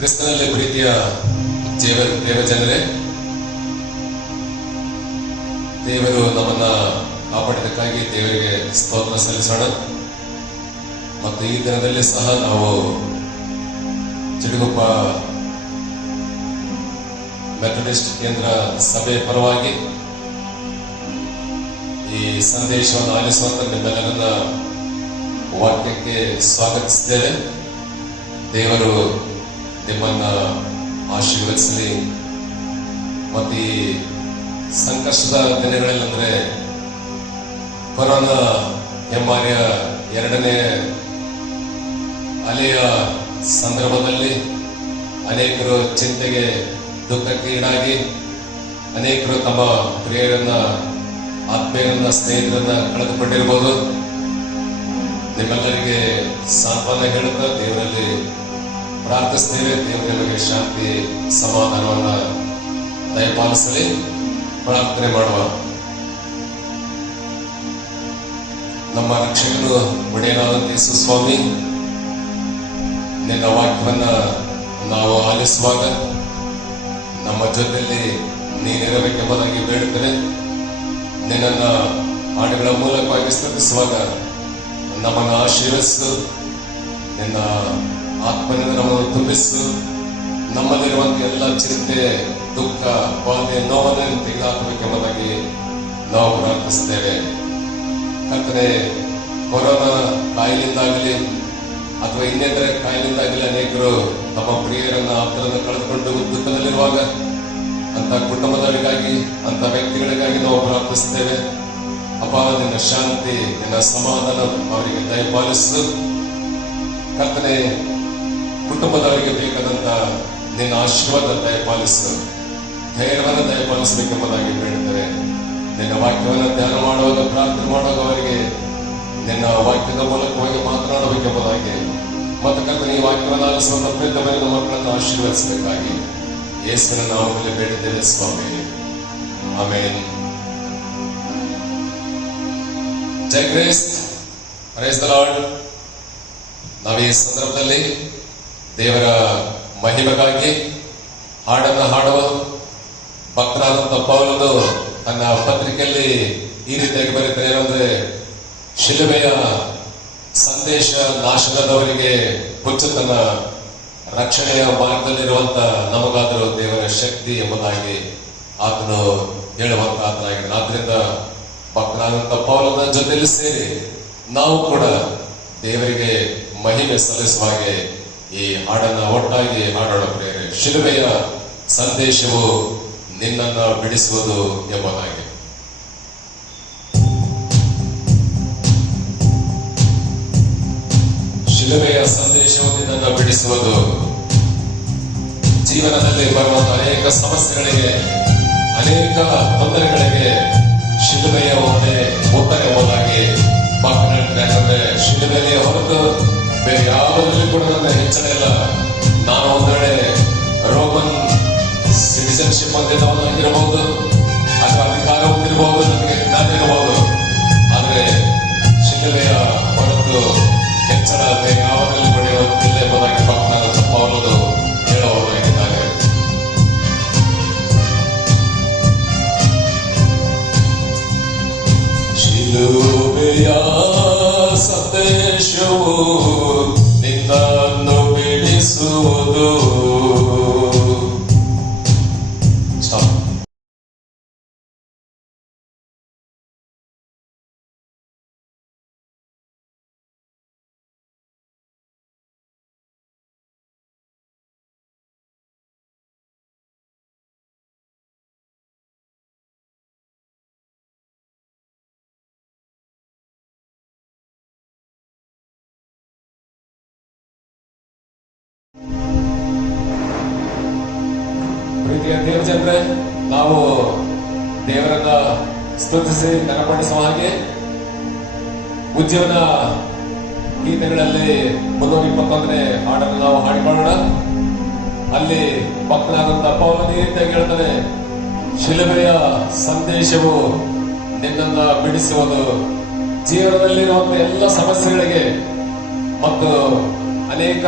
ಕ್ರಿಸ್ತನಲ್ಲಿ ಪ್ರೀತಿಯ ದೇವಜನರೇ, ದೇವರು ನಮ್ಮನ್ನ ಕಾಪಾಡಿದಕ್ಕಾಗಿ ದೇವರಿಗೆ ಸ್ತೋತ್ರ ಸಲ್ಲಿಸೋಣ. ಮತ್ತು ಈ ದಿನದಲ್ಲಿ ಸಹ ನಾವು ಚಿಡುಗುಪ್ಪ ಮೆಥಡಿಸ್ಟ್ ಕೇಂದ್ರ ಸಭೆ ಪರವಾಗಿ ಈ ಸಂದೇಶವನ್ನು ಆಲಿಸುವಂತ ನಿಮ್ಮೆಲ್ಲರನ್ನ ವಾಕ್ಯಕ್ಕೆ ಸ್ವಾಗತಿಸಿದ್ದೇವೆ. ದೇವರು ನಿಮ್ಮನ್ನ ಆಶೀರ್ವದಿಸಲಿ. ಮತ್ತು ಈ ಸಂಕಷ್ಟದ ದಿನಗಳಲ್ಲಿ ಅಂದ್ರೆ ಕೊರೋನಾ ಹೆಮ್ಮಾರಿಯ 2ನೇ ಅಲೆಯ ಸಂದರ್ಭದಲ್ಲಿ ಅನೇಕರು ಚಿಂತೆಗೆ ದುಃಖಕ್ಕೆ ಈಡಾಗಿ ಅನೇಕರು ತಮ್ಮ ಪ್ರಿಯರನ್ನ ಆತ್ಮೀಯರನ್ನ ಸ್ನೇಹಿತರನ್ನ ಕಳೆದುಕೊಂಡಿರ್ಬೋದು. ನಿಮ್ಮೆಲ್ಲರಿಗೆ ಸಾಂತ್ವನ ಹೇಳುತ್ತಾ ದೇವರಲ್ಲಿ ಪ್ರಾರ್ಥಿಸ್ತೇವೆ. ದೇವರು ನಿಮಗೆ ಶಾಂತಿ ಸಮಾಧಾನವನ್ನ ದಯಪಾಲಿಸಲಿ. ಪ್ರಾರ್ಥನೆ ಮಾಡುವ. ನಮ್ಮ ರಕ್ಷಕನು ಒಡೆಯನಾದಂತ ಯೇಸು ಸ್ವಾಮಿ, ನಿನ್ನ ವಾಕ್ಯವನ್ನ ನಾವು ಆಲಿಸುವಾಗ ನಮ್ಮ ಜೊತೆಯಲ್ಲಿ ನೀನಿರಬೇಕೆಂಬುದಾಗಿ ಬೇಡುತ್ತೇವೆ. ನಿನ್ನನ್ನ ಹಾಡುಗಳ ಮೂಲಕವಾಗಿ ಸ್ತುತಿಸುವಾಗ ನಮ್ಮನ್ನು ಆಶೀರ್ವದಿಸು. ನಿನ್ನ ಆತ್ಮನಿಂದ ನಮ್ಮನ್ನು ತುಂಬಿಸು. ನಮ್ಮಲ್ಲಿರುವಂತಹ ಎಲ್ಲ ಚಿಂತೆ, ದುಃಖ, ಬಾಧೆ, ನೋವನ್ನು ತೆಗೆದುಹಾಕಬೇಕೆಂಬುದಾಗಿ ನಾವು ಪ್ರಾರ್ಥಿಸುತ್ತೇವೆ. ಕರ್ತನೇ, ಕೊರೋನಾ ಕಾಯಿಲೆಯಿಂದಾಗಲಿ ಅಥವಾ ಇನ್ನಿತರ ಕಾಯಿಲೆಯಿಂದಾಗಲಿ ಅನೇಕರು ತಮ್ಮ ಪ್ರಿಯರನ್ನ ಆಪ್ತರನ್ನ ಕಳೆದುಕೊಂಡು ದುಃಖದಲ್ಲಿರುವಾಗ ಅಂತ ಕುಟುಂಬದವರಿಗಾಗಿ, ಅಂತ ವ್ಯಕ್ತಿಗಳಿಗಾಗಿ ನಾವು ಪ್ರಾರ್ಥಿಸುತ್ತೇವೆ. ಅಪ್ಪ, ನಿನ್ನ ಶಾಂತಿ, ನಿನ್ನ ಸಮಾಧಾನ ಅವರಿಗೆ ದಯಪಾಲಿಸು. ಕರ್ತನೆ, ಕುಟುಂಬದವರಿಗೆ ಬೇಕಾದಂತ ನಿನ್ನ ಆಶೀರ್ವಾದ ದಯಪಾಲಿಸು. ಧೈರ್ಯವನ್ನು ದಯಪಾಲಿಸಬೇಕೆಂಬುದಾಗಿ ಬೇಡುತ್ತೇವೆ. ನಿನ್ನ ವಾಕ್ಯವನ್ನು ಧ್ಯಾನ ಮಾಡುವಾಗ, ಪ್ರಾರ್ಥನೆ ಮಾಡುವಾಗ ಅವರಿಗೆ ನಿನ್ನ ವಾಕ್ಯದ ಮೂಲಕವಾಗಿ ಮಾತನಾಡಬೇಕೆಂಬುದಾಗಿ ಮತ್ತು ಕರ್ತನೆ, ಈ ವಾಕ್ಯವನ್ನು ಆಲಿಸುವಂತ ಪ್ರತಿಯೊಬ್ಬ ಮಕ್ಕಳನ್ನು ಆಶೀರ್ವದಿಸಬೇಕಾಗಿ ಯೇಸುವಿನ ನಾಮದಲ್ಲಿ ಬೇಡಿದ್ದೇವೆ ಸ್ವಾಮಿ. ಆಮೇನ್. ಜೈ ಕ್ರಿಸ್ತ. Praise the lord. ನಾವು ಈ ಸಂದರ್ಭದಲ್ಲಿ ದೇವರ ಮಹಿಮೆಗಾಗಿ ಹಾಡನ್ನು ಹಾಡುವ ಭಕ್ತರಾದಂಥ ಪೌಲನು ತನ್ನ ಪತ್ರಿಕೆಯಲ್ಲಿ ಈ ರೀತಿಯಾಗಿ ಬರೀತಾರೆ. ಏನಂದ್ರೆ, ಶಿಲುಬೆಯ ಸಂದೇಶ ನಾಶನದವರಿಗೆ ಹುಚ್ಚುತನ, ರಕ್ಷಣೆಯ ಮಾರ್ಗದಲ್ಲಿರುವಂತ ನಮಗಾದರೂ ದೇವರ ಶಕ್ತಿ ಎಂಬುದಾಗಿ ಆತನು ಹೇಳುವಂತ ಆತನಾಗಿದ್ದಾನೆ. ಆದ್ರಿಂದ ಭಕ್ತರಾದಂಥ ಪೌಲನ ಜೊತೆಯಲ್ಲಿ ಸೇರಿ ನಾವು ಕೂಡ ದೇವರಿಗೆ ಮಹಿಮೆ ಸಲ್ಲಿಸುವ ಹಾಗೆ ಈ ಹಾಡನ್ನ ಒಟ್ಟಾಗಿ ಹಾಡೋಣ ಪ್ರಿಯರೇ. ಶಿಲುಬೆಯ ಸಂದೇಶವು ನಿನ್ನನ್ನು ಬಿಡಿಸುವುದು ಎಂಬುದಾಗಿ. ಶಿಲುಬೆಯ ಸಂದೇಶವು ನಿನ್ನನ್ನು ಬಿಡಿಸುವುದು. ಜೀವನದಲ್ಲಿ ಬರುವಂತಹ ಅನೇಕ ಸಮಸ್ಯೆಗಳಿಗೆ, ಅನೇಕ ತೊಂದರೆಗಳಿಗೆ ಶಿಲುಬೆಯ ಒಂದೇ ಉತ್ತರ ಎಂಬುದಾಗಿ ಭಕ್ತರು. ಯಾಕಂದ್ರೆ ಶಿಲುಬೆಯ ಹೊರತು ಬೇರೆ ಯಾವುದರಲ್ಲಿ ಕೂಡ ನನ್ನ ಹೆಚ್ಚಳ ಇಲ್ಲ. ನಾನು ಒಂದೆಡೆ ರೋಮನ್ ಸಿಟಿಸನ್ಶಿಪ್ ಹೊಂದಿದವನಾಗಿರಬಹುದು ಅಥವಾ ಅಧಿಕಾರ ಹೊಂದಿರಬಹುದು, ನನಗೆ ಜ್ಞಾನ ಇರಬಹುದು. ಆದ್ರೆ ಶಿಲುಬೆಯ ಹೊರತು ಹೆಚ್ಚಳ ಬೇರೆ ಯಾವುದರಲ್ಲಿ ಪಡೆಯುವುದಿಲ್ಲ ಎಂಬುದಾಗಿ ಭಕ್ತನಾದ ಪೌಲನು ಹೇಳುವವರಾಗಿದ್ದಾರೆ. ಶಿಲುಬೆಯ ಸಂದೇಶವು ನಿನ್ನನ್ನು ಬಿಡಿಸುವುದು. ಪ್ರೀತಿಯ ದೇವಜನರೇ, ನಾವು ದೇವರನ್ನ ಸ್ತುತಿಸಿ ಘನಪಡಿಸುವ ಹಾಗೆ ಉಜ್ಜೀವನ ಗೀತೆಗಳಲ್ಲಿ 321ನೇ ಹಾಡನ್ನು ನಾವು ಹಾಡಿಕೊಳ್ಳೋಣ. ಅಲ್ಲಿ ಭಕ್ತನಾದಂತ ಪೌಲನು ಈ ರೀತಿಯಾಗಿ ಹೇಳ್ತಾನೆ, ಶಿಲುಬೆಯ ಸಂದೇಶವು ನಿನ್ನನ್ನು ಬಿಡಿಸುವುದು. ಜೀವನದಲ್ಲಿರುವಂತಹ ಎಲ್ಲ ಸಮಸ್ಯೆಗಳಿಗೆ ಮತ್ತು ಅನೇಕ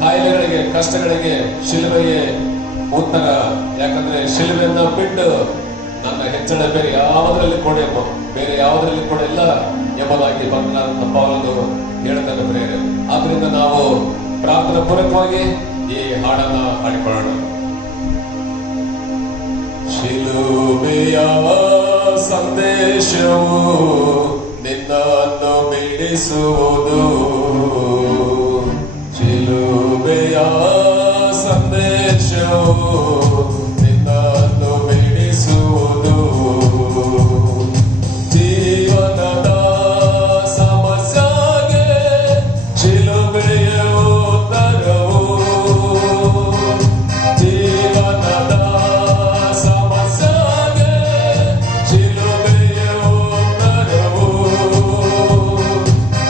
ಕಾಯಿಲೆಗಳಿಗೆ, ಕಷ್ಟಗಳಿಗೆ ಶಿಲುಬೆಯೇ ಉತ್ತರ. ಯಾಕಂದ್ರೆ ಶಿಲುಬೆಯನ್ನ ಬಿಟ್ಟು ನನ್ನ ಹೆಚ್ಚಳ ಬೇರೆ ಯಾವುದರಲ್ಲಿ ಕೂಡ ಬೇರೆ ಯಾವುದರಲ್ಲಿ ಕೂಡ ಇಲ್ಲ ಎಂಬುದಾಗಿ ಭಕ್ತನಾದಂತ ಪೌಲನು ಹೇಳ್ತಾನೆ ಪ್ರಿಯರೇ. ಆದ್ರಿಂದ ನಾವು ಪ್ರಾರ್ಥನಾ ಪೂರ್ವಕವಾಗಿ ಈ ಹಾಡನ್ನ ಹಾಡಿಕೊಳ್ಳೋಣ. ಶಿಲುಬೆಯ ಸಂದೇಶವು ನಿನ್ನನ್ನು ಬಿಡಿಸುವುದು, ಶಿಲುಬೆಯ ಸಂದೇಶವು ನಿನ್ನನ್ನು ಬಿಡಿಸುವುದು, ಜೀವನದ ಸಮಸ್ಯೆಗೆ ಶಿಲುಬೆಯ ಉತ್ತರವು, ಜೀವನದ ಸಮಸ್ಯೆಗೆ ಶಿಲುಬೆಯ ಉತ್ತರವು,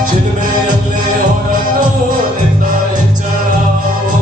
ಶಿಲುಬೆಯಲ್ಲಿ ಹೊರತು ನಿನ್ನ ಹೆಚ್ಚಳವು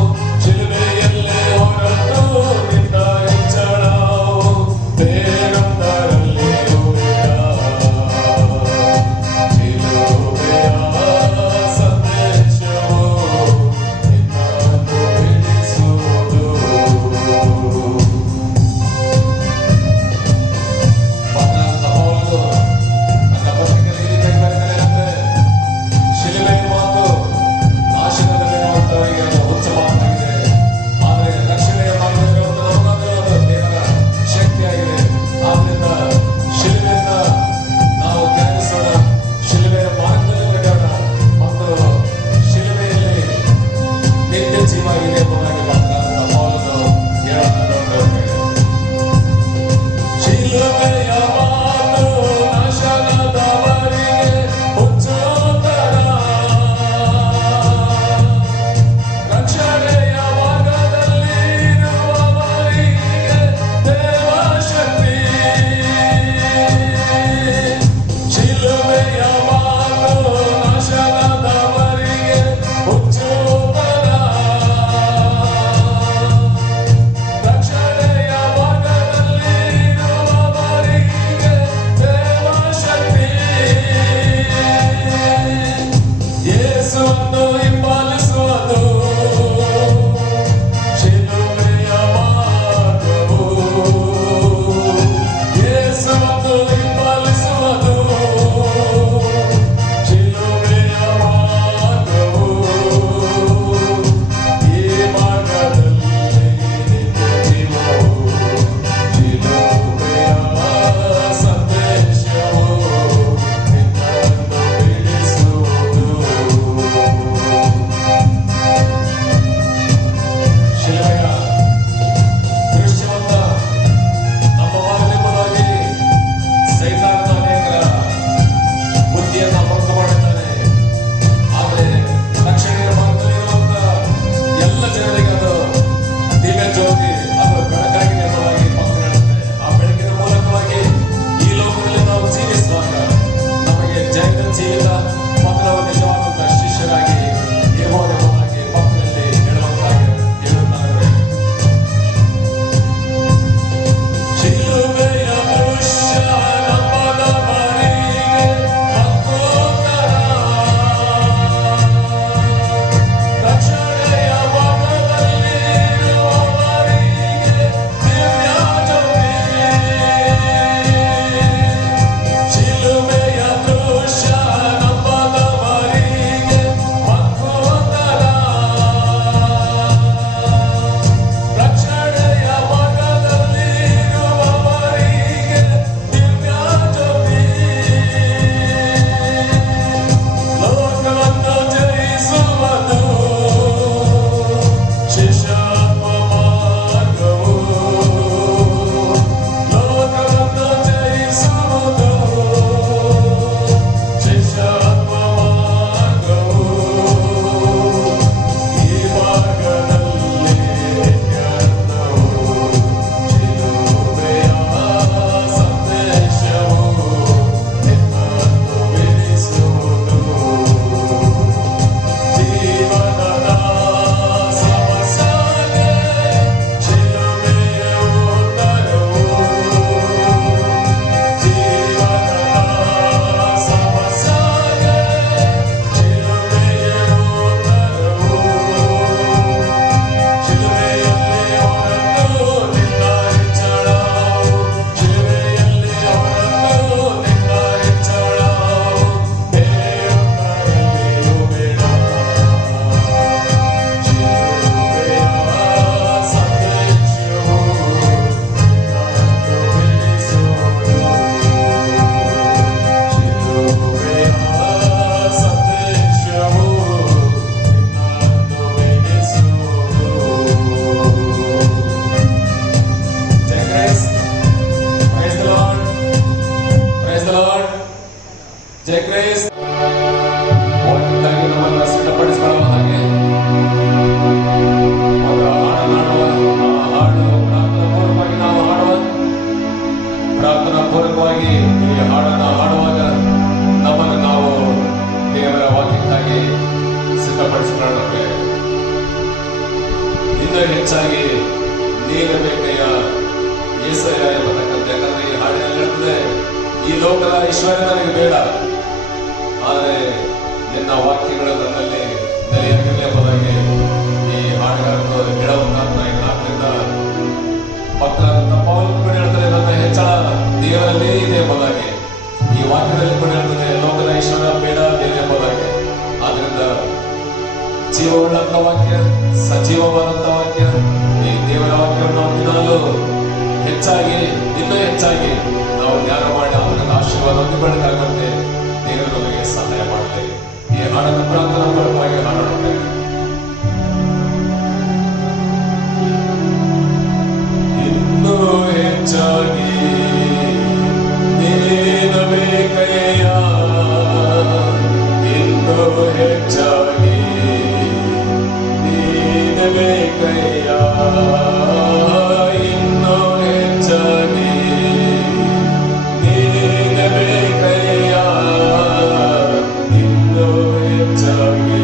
ಜೈ ಕ್ರೈಸ್ಟ್. ವಾಕ್ಯಕ್ಕಾಗಿ ನಮ್ಮನ್ನು ಸಿದ್ಧಪಡಿಸಿಕೊಳ್ಳುವ ಹಾಗೆ ಒಂದು ಹಾಡನ್ನು ಹಾಡುವ. ಆ ಹಾಡು ಪ್ರಾರ್ಥನಾಪೂರ್ವಕವಾಗಿ ನಾವು ಹಾಡುವ. ಪ್ರಾರ್ಥನಾಪೂರ್ವಕವಾಗಿ ಈ ಹಾಡನ್ನು ಹಾಡುವಾಗ ನಮ್ಮನ್ನು ನಾವು ದೇವರ ವಾಕ್ಯಕ್ಕಾಗಿ ಸಿದ್ಧಪಡಿಸಿಕೊಳ್ಳೋಣ. ಇನ್ನೂ ಹೆಚ್ಚಾಗಿ ನೀನು ಬೇಕಯ್ಯ ಏಸಯ್ಯ ಎಂಬತಕ್ಕಂಥ. ಯಾಕಂದ್ರೆ ಈ ಹಾಡಿನಲ್ಲಿ ಹೇಳ್ತದೆ, ಈ ಲೋಕದ ಐಶ್ವರ್ಯ ನನಗೆ ಬೇಡ, ಆದರೆ ನಿನ್ನ ವಾಕ್ಯಗಳು ನನ್ನಲ್ಲಿ ನೆಲೆಯಾಗಿರಲಿ ಎಂಬುದಾಗಿ ಈ ಹಾಡುಗಳನ್ನು ಹೇಳುವ ಮುಖಾಂತರ ಈ ನಾಲ್ಕರಿಂದ ಭಕ್ತರಾದಂಥ ಪೌಲನು ಕೂಡ ಹೇಳ್ತಾರೆ, ನನ್ನ ಹೆಚ್ಚಳ ದೇವರಲ್ಲೇ ಇದೆ ಎಂಬುದಾಗಿ. ಈ ವಾಕ್ಯದಲ್ಲಿ ಕೂಡ ಹೇಳ್ತದೆ, ಲೋಕದ ಐಶ್ವರ್ಯ ಬೇಡ ದೇವ ಎಂಬುದಾಗಿ. ಆದ್ರಿಂದ ಜೀವವುಳ್ಳಂತ ವಾಕ್ಯ, ಸಜೀವವಾದಂತ ವಾಕ್ಯ, ಈ ದೇವರ ವಾಕ್ಯವನ್ನು ನಾವು ದಿನಾಲು ಹೆಚ್ಚಾಗಿ ಇನ್ನೂ ಹೆಚ್ಚಾಗಿ ನಾವು ಧ್ಯಾನ ಮಾಡಿ ಅದರಿಂದ ಆಶೀರ್ವಾದ ಹೊಂದಿಕೊಳ್ಳಕ್ಕಾಗಂತೆ ದೇವರು ನಮಗೆ ಸಹಾಯ ಮಾಡಲಿ. ಈ ಹಾಡನ್ನು ಪ್ರಾರ್ಥನಾ ಪೂರ್ವಕವಾಗಿ ಹಾಡೋಣ. ಇನ್ನೂ ಹೆಚ್ಚಾಗಿ ನೀನು ಬೇಕಯ್ಯ, ಇನ್ನೂ ಹೆಚ್ಚಾಗಿ ನೀನು ಬೇಕಯ್ಯ, ಇನ್ನೂ ಹೆಚ್ಚಾಗಿ ನೀನು ಬೇಕಯ್ಯ, ಇನ್ನೂ ಹೆಚ್ಚಾಗಿ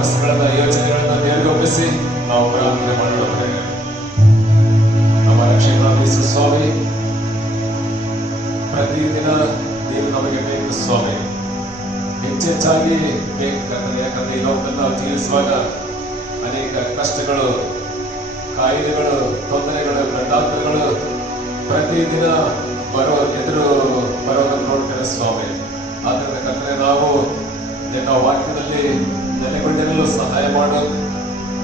ಮನಸ್ಸುಗಳನ್ನ ಯೋಚನೆಗಳನ್ನ ನೇರ್ಗೊಳಿಸಿ ನಾವು ಪ್ರಾರ್ಥನೆ ಮಾಡೋಣ. ನಮ್ಮ ರಕ್ಷಕನಾದ ಯೇಸು ಸ್ವಾಮಿ, ಪ್ರತಿದಿನ ನೀವು ನಮಗೆ ಬೇಕು ಸ್ವಾಮಿ, ಹೆಚ್ಚೆಚ್ಚಾಗಿ ಬೇಕು. ಯಾಕಂದ್ರೆ ಈ ಲೋಕದಲ್ಲಿ ನಾವು ಜೀವಿಸುವಾಗ ಅನೇಕ ಕಷ್ಟಗಳು, ಕಾಯಿಲೆಗಳು, ತೊಂದರೆಗಳು, ಗಂಡಾಂತರಗಳು ಪ್ರತಿದಿನ ಎದುರು ಬರೋದನ್ನು ನೋಡ್ತೇವೆ ಸ್ವಾಮಿ. ಆದ್ದರಿಂದ ಕರ್ತನೆ, ನಾವು ನಿನ್ನ ವಾಕ್ಯದಲ್ಲಿ ನೆಲೆಗೊಂಡಿರಲು ಸಹಾಯ ಮಾಡು,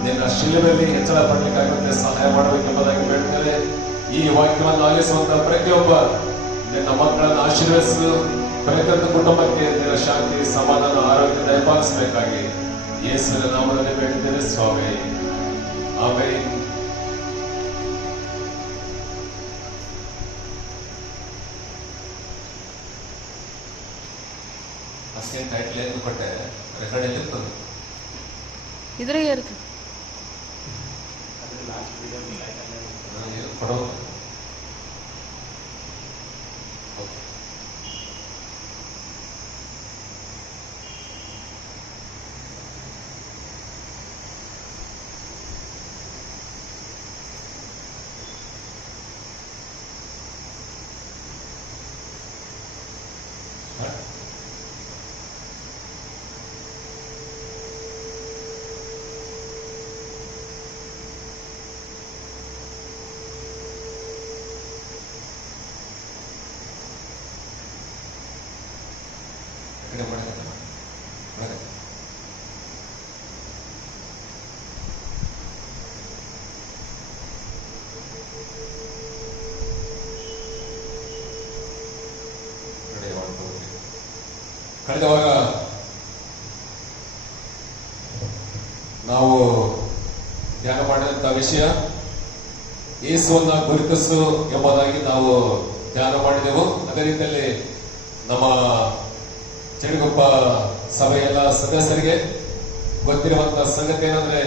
ನಿನ್ನ ಶಿಲುಬೆಯಲ್ಲಿ ಹೆಚ್ಚಳ ಪಡಲಿಕ್ಕಾಗುತ್ತೆ ಸಹಾಯ ಮಾಡಬೇಕೆಂಬುದಾಗಿ ಬೇಡ್ತೇವೆ. ಈ ವಾಕ್ಯವನ್ನು ಆಲಿಸುವಂತಹ ಪ್ರತಿಯೊಬ್ಬ ನಿನ್ನ ಮಕ್ಕಳನ್ನು ಆಶೀರ್ವದಿಸು. ಪ್ರತಿಯೊಂದು ಕುಟುಂಬಕ್ಕೆ ನಿನ್ನ ಶಾಂತಿ, ಸಮಾಧಾನ, ಆರೋಗ್ಯ ದಯಪಾಲಿಸಬೇಕಾಗಿ ಯೇಸುವಿನ ನಾಮದಲ್ಲಿ ಬೇಡಿದ್ದೇವೆ ಸ್ವಾಮಿ. ಆಮೆನ್. ಅಷ್ಟೇನು ಟೈಟ್ಲ್ ಏನು ಕೊಟ್ಟೆ, ರೆಕಾರ್ಡಲ್ಲಿ ಇರ್ತದೆ, ಇದ್ರಾಗೆ ಇರ್ತದೆ ಕೊಡೋ. ಕಳೆದ ವಾರ ನಾವು ಧ್ಯಾನ ಮಾಡಿದಂತ ವಿಷಯ ಯೇಸುವನ್ನ ಗುರುತಿಸು ಎಂಬುದಾಗಿ ನಾವು ಧ್ಯಾನ ಮಾಡಿದೆವು. ಅದೇ ರೀತಿಯಲ್ಲಿ ನಮ್ಮ ಚೆಡಿಗೊಪ್ಪ ಸಭೆಯೆಲ್ಲ ಸದಸ್ಯರಿಗೆ ಗೊತ್ತಿರುವಂತಹ ಸಂಗತಿ ಏನಂದ್ರೆ,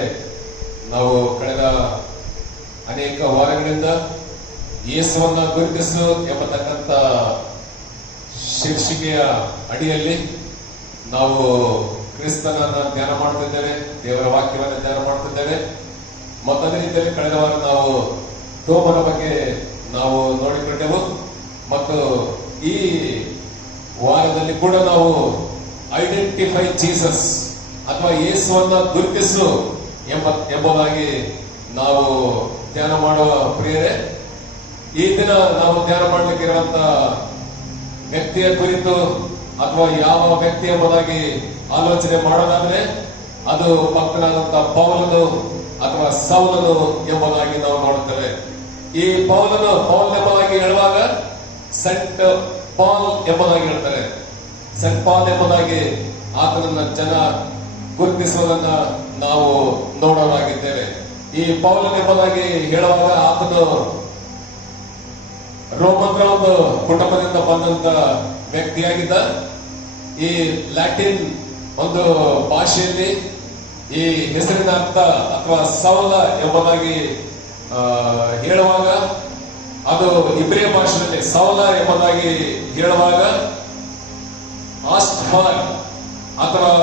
ನಾವು ಕಳೆದ ಅನೇಕ ವಾರಗಳಿಂದ ಯೇಸುವನ್ನ ಗುರುತಿಸು ಎಂಬತಕ್ಕಂಥ ಶೀರ್ಷಿಕೆಯ ಅಡಿಯಲ್ಲಿ ನಾವು ಕ್ರಿಸ್ತನನ್ನ ಧ್ಯಾನ ಮಾಡ್ತಿದ್ದೇವೆ, ದೇವರ ವಾಕ್ಯವನ್ನು ಧ್ಯಾನ ಮಾಡ್ತಿದ್ದೇವೆ. ಮತ್ತದೇ ರೀತಿಯಲ್ಲಿ ಕಳೆದ ವಾರ ನಾವು ತೋಮನ ಬಗ್ಗೆ ನಾವು ನೋಡಿಕೊಂಡೆವು. ಮತ್ತು ಈ ವಾರದಲ್ಲಿ ಕೂಡ ನಾವು ಐಡೆಂಟಿಫೈ ಜೀಸಸ್ ಅಥವಾ ಯೇಸುವನ್ನ ಗುರುತಿಸು ಎಂಬುದಾಗಿ ನಾವು ಧ್ಯಾನ ಮಾಡುವ ಪ್ರಿಯರೇ. ಈ ದಿನ ನಾವು ಧ್ಯಾನ ಮಾಡಲಿಕ್ಕೆ ಇರುವಂತಹ ವ್ಯಕ್ತಿಯ ಕುರಿತು ಅಥವಾ ಯಾವ ವ್ಯಕ್ತಿ ಎಂಬುದಾಗಿ ಆಲೋಚನೆ ಮಾಡೋದಾದ್ರೆ ಅದು ಭಕ್ತನಾದಂತಹ ಪೌಲನು ಅಥವಾ ಸೌಲನು ಎಂಬುದಾಗಿ ನಾವು ನೋಡುತ್ತೇವೆ. ಈ ಪೌಲ್ ಎಂಬುದಾಗಿ ಹೇಳುವಾಗ ಸೆಂಟ್ ಪಾಲ್ ಎಂಬುದಾಗಿ ಹೇಳ್ತಾರೆ. ಸೆಂಟ್ ಪಾಲ್ ಎಂಬುದಾಗಿ ಆತನನ್ನ ಜನ ಗುರುತಿಸುವುದನ್ನ ನಾವು ನೋಡೋರಾಗಿದ್ದೇವೆ. ಈ ಪೌಲನ್ ಎಂಬುದಾಗಿ ಹೇಳುವಾಗ ಆತನು ರೋಮನ್ರ ಒಂದು ಕುಟುಂಬದಿಂದ ಬಂದಂತ ವ್ಯಕ್ತಿಯಾಗಿದ್ದ. ಈ ಲ್ಯಾಟಿನ್ ಒಂದು ಭಾಷೆಯಲ್ಲಿ ಈ ಹೆಸರಿನ ಅರ್ಥ ಅಥವಾ ಸೌಲ ಎಂಬುದಾಗಿ ಹೇಳುವಾಗ, ಅದು ಇಬ್ರಿಯ ಭಾಷೆಯಲ್ಲಿ ಸೌಲ ಎಂಬುದಾಗಿ ಹೇಳುವಾಗ ಆಸ್ಟ್ಫಾರ್ ಅಥವಾ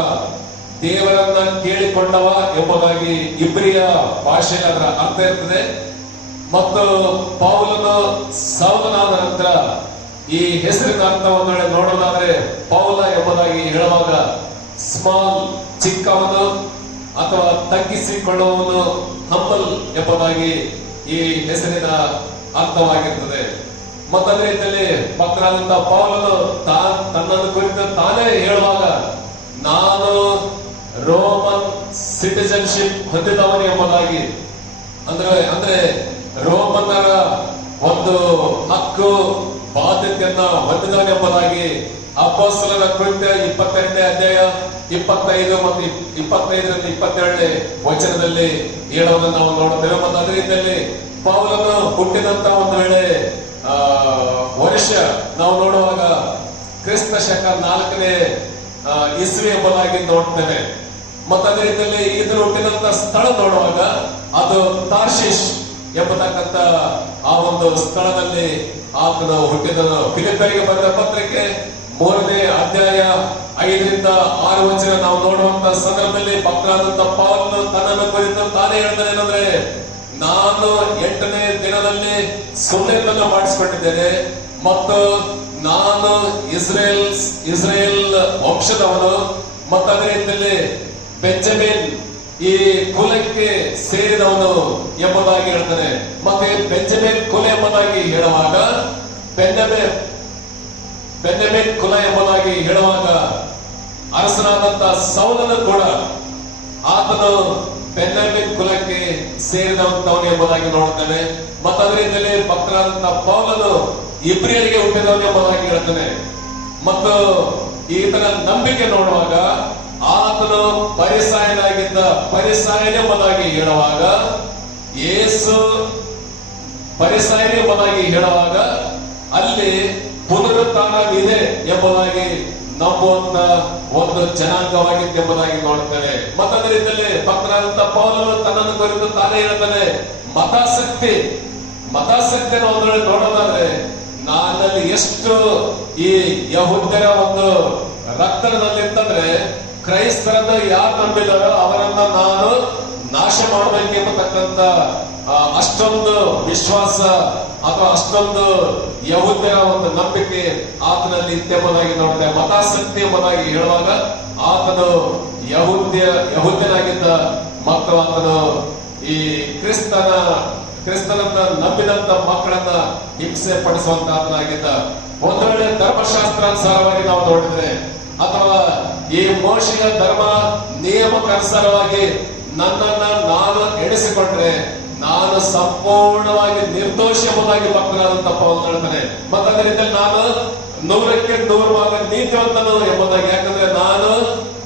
ದೇವರನ್ನ ಕೇಳಿಕೊಂಡವ ಎಂಬುದಾಗಿ ಇಬ್ರಿಯ ಭಾಷೆಯಲ್ಲಿ ಅದರ ಅರ್ಥ ಇರ್ತದೆ. ಮತ್ತು ಪೌಲನು ಸೌಲನಾದ ನಂತರ ಈ ಹೆಸರಿನ ಅರ್ಥವನ್ನು ನೋಡೋದಾದ್ರೆ ಪೌಲ ಎಂಬುದಾಗಿ ಹೇಳುವಾಗ ಸ್ಮಾಲ್, ಚಿಕ್ಕವನು ಅಥವಾ ತಗ್ಗಿಸಿಕೊಳ್ಳುವವನು, ಹಂಬಲ್ ಎಂಬುದಾಗಿ ಈ ಹೆಸರಿನ ಅರ್ಥವಾಗಿರ್ತದೆ. ಮತ್ತದೇ ರೀತಿಯಲ್ಲಿ ಭಕ್ತರಾದಂತಹ ಪೌಲನು ತನ್ನನ್ನು ಕುರಿತು ತಾನೇ ಹೇಳುವಾಗ ನಾನು ರೋಮನ್ ಸಿಟಿಜನ್ಶಿಪ್ ಹೊಂದಿದವನು ಎಂಬುದಾಗಿ, ಅಂದ್ರೆ ರೋಮನ್ನರ ಒಂದು ಹಕ್ಕು ಬಾಧ್ಯತೆಯನ್ನ ಹೊಂದಿದವನೆಂಬುದಾಗಿ ಅಪೊಸ್ತಲರ ಕೃತ್ಯ 22ನೇ ಅಧ್ಯಾಯ 25 ಮತ್ತು 25ರಿಂದ 27ನೇ ವಚನದಲ್ಲಿ ಹೇಳುವುದನ್ನು ನಾವು ನೋಡುತ್ತೇವೆ. ಮತ್ತು ಅದೇ ರೀತಿಯಲ್ಲಿ ಪೌಲನು ಹುಟ್ಟಿದಂತ ಒಂದು ವೇಳೆ ವರ್ಷ ನಾವು ನೋಡುವಾಗ ಕ್ರಿಸ್ತ ಶಕ 4ನೇ ಇಸ್ವಿ ಎಂಬುದಾಗಿ ನೋಡ್ತೇವೆ. ಮತ್ತು ಅದೇ ರೀತಿಯಲ್ಲಿ ಇದನ್ನು ಹುಟ್ಟಿದಂತ ಸ್ಥಳ ನೋಡುವಾಗ ಅದು ತಾರ್ಷಿಷ್ ಎಂಬತಕ್ಕಂತ ಆ ಒಂದು ಸ್ಥಳದಲ್ಲಿ ಆತನು ಹುಟ್ಟಿದನು. ಫಿಲಿಪ್ಪರಿಗೆ ಬರೆದ ಪತ್ರಿಕೆ 3ನೇ ಅಧ್ಯಾಯ 5ರಿಂದ 6 ವಚನ ನಾವು ನೋಡುವಂತ ಸಂದರ್ಭದಲ್ಲಿ ಭಕ್ತರಾದಂತ ಪೌಲನು ತನ್ನನ್ನು ಕುರಿತು ತಾನೇ ಹೇಳ್ತಾನೆ ಏನಂದ್ರೆ, ನಾನು 8ನೇ ದಿನದಲ್ಲಿ ಸುನ್ನತನ್ನು ಮಾಡಿಸಿಕೊಂಡಿದ್ದೇನೆ ಮತ್ತು ನಾನು ಇಸ್ರೇಲ್ ವಂಶದವನು ಮತ್ತು ಅದೇ ರೀತಿಯಲ್ಲಿ ಬೆಂಜಮಿನ್ ಈ ಕುಲಕ್ಕೆ ಸೇರಿದವನು ಎಂಬುದಾಗಿ ಹೇಳ್ತಾನೆ. ಮತ್ತೆ ಬೆಂಜಮಿನ್ ಕುಲ ಎಂಬುದಾಗಿ ಹೇಳುವಾಗ ಬೆನ್ಯಮಿನ್ ಕುಲ ಎಂಬುದಾಗಿ ಹೇಳುವಾಗ ಅರಸನಾದಂತ ಸೌಲನು ಕೂಡ ಆತನು ಬೆನ್ಯಮಿನ್ ಕುಲಕ್ಕೆ ಸೇರಿದಂತವನು ಎಂಬುದಾಗಿ ನೋಡ್ತಾನೆ. ಮತ್ತು ಅದೇ ರೀತಿಯಲ್ಲಿ ಭಕ್ತರಾದಂತ ಪೌಲನು ಇಬ್ರಿಯರಿಗೆ ಹುಟ್ಟಿದವನು ಎಂಬುದಾಗಿ ಹೇಳ್ತಾನೆ. ಮತ್ತು ಈತನ ನಂಬಿಕೆ ನೋಡುವಾಗ ಆತನು ಪರಿಸಾಯನ ಎಂಬುದಾಗಿ ಹೇಳುವಾಗ, ಯೇಸು ಪರಿಸಾಯನ ಎಂಬುದಾಗಿ ಹೇಳುವಾಗ ಅಲ್ಲಿ ಪುನರುತ್ಥಾನವಿದೆ ಎಂಬುದಾಗಿ ನಂಬುವಂತ ಒಂದು ಜನಾಂಗವಾಗಿತ್ತು ಎಂಬುದಾಗಿ ನೋಡ್ತೇವೆ. ಮತ್ತೊಂದು ರೀತಿಯಲ್ಲಿ ಭಕ್ತರಾದಂತ ಪೌಲನು ತನ್ನನ್ನು ಕುರಿತು ತಾನೇ ಹೇಳ್ತಾನೆ, ಮತಾಸಕ್ತಿಯನ್ನು ಒಂದೊಳ್ಳೆ ನೋಡೋದಾದ್ರೆ ನನ್ನಲ್ಲಿ ಎಷ್ಟು ಈ ಯಹೂದ್ಯರ ಒಂದು ರಕ್ತದಲ್ಲಿತ್ತಂದ್ರೆ ಕ್ರೈಸ್ತರನ್ನ ಯಾರು ನಂಬಿದಾರೋ ಅವರನ್ನ ನಾನು ನಾಶ ಮಾಡಬೇಕೆಂಬತಕ್ಕಂತ ಅಷ್ಟೊಂದು ವಿಶ್ವಾಸ ಅಥವಾ ಅಷ್ಟೊಂದು ಯಹೂದ್ಯರ ಒಂದು ನಂಬಿಕೆ ಆತನಲ್ಲಿ ಇತ್ತೆಂಬುದಾಗಿ ನೋಡ್ತೇವೆ. ಮತಾಸಕ್ತಿ ಎಂಬುದಾಗಿ ಹೇಳುವಾಗ ಆತನು ಯಹೂದ್ಯನಾಗಿದ್ದ ಮತ್ತು ಆತನು ಈ ಕ್ರಿಸ್ತನನ್ನ ನಂಬಿದಂತ ಮಕ್ಕಳನ್ನ ಹಿಂಸೆ ಪಡಿಸುವಂತ ಆತನಾಗಿದ್ದ. ಒಂದು ವೇಳೆ ಧರ್ಮಶಾಸ್ತ್ರಾನುಸಾರವಾಗಿ ನಾವು ನೋಡಿದ್ರೆ ಅಥವಾ ಈ ಮೋಶೆಯ ಧರ್ಮ ನಿಯಮಕ್ಕನುಸಾರವಾಗಿ ನನ್ನನ್ನ ನಾನು ಎಣಿಸಿಕೊಂಡ್ರೆ ನಾನು ಸಂಪೂರ್ಣವಾಗಿ ನಿರ್ದೋಷ ಎಂಬುದಾಗಿ ಭಕ್ತರಾದಂತ ಪೌಲನು ಹೇಳ್ತಾನೆ. ಮತ್ತೊಂದು ರೀತಿಯಲ್ಲಿ ನಾನು 100ಕ್ಕೆ 100 ನೀತಿವಂತನು ಎಂಬುದಾಗಿ, ಯಾಕಂದ್ರೆ ನಾನು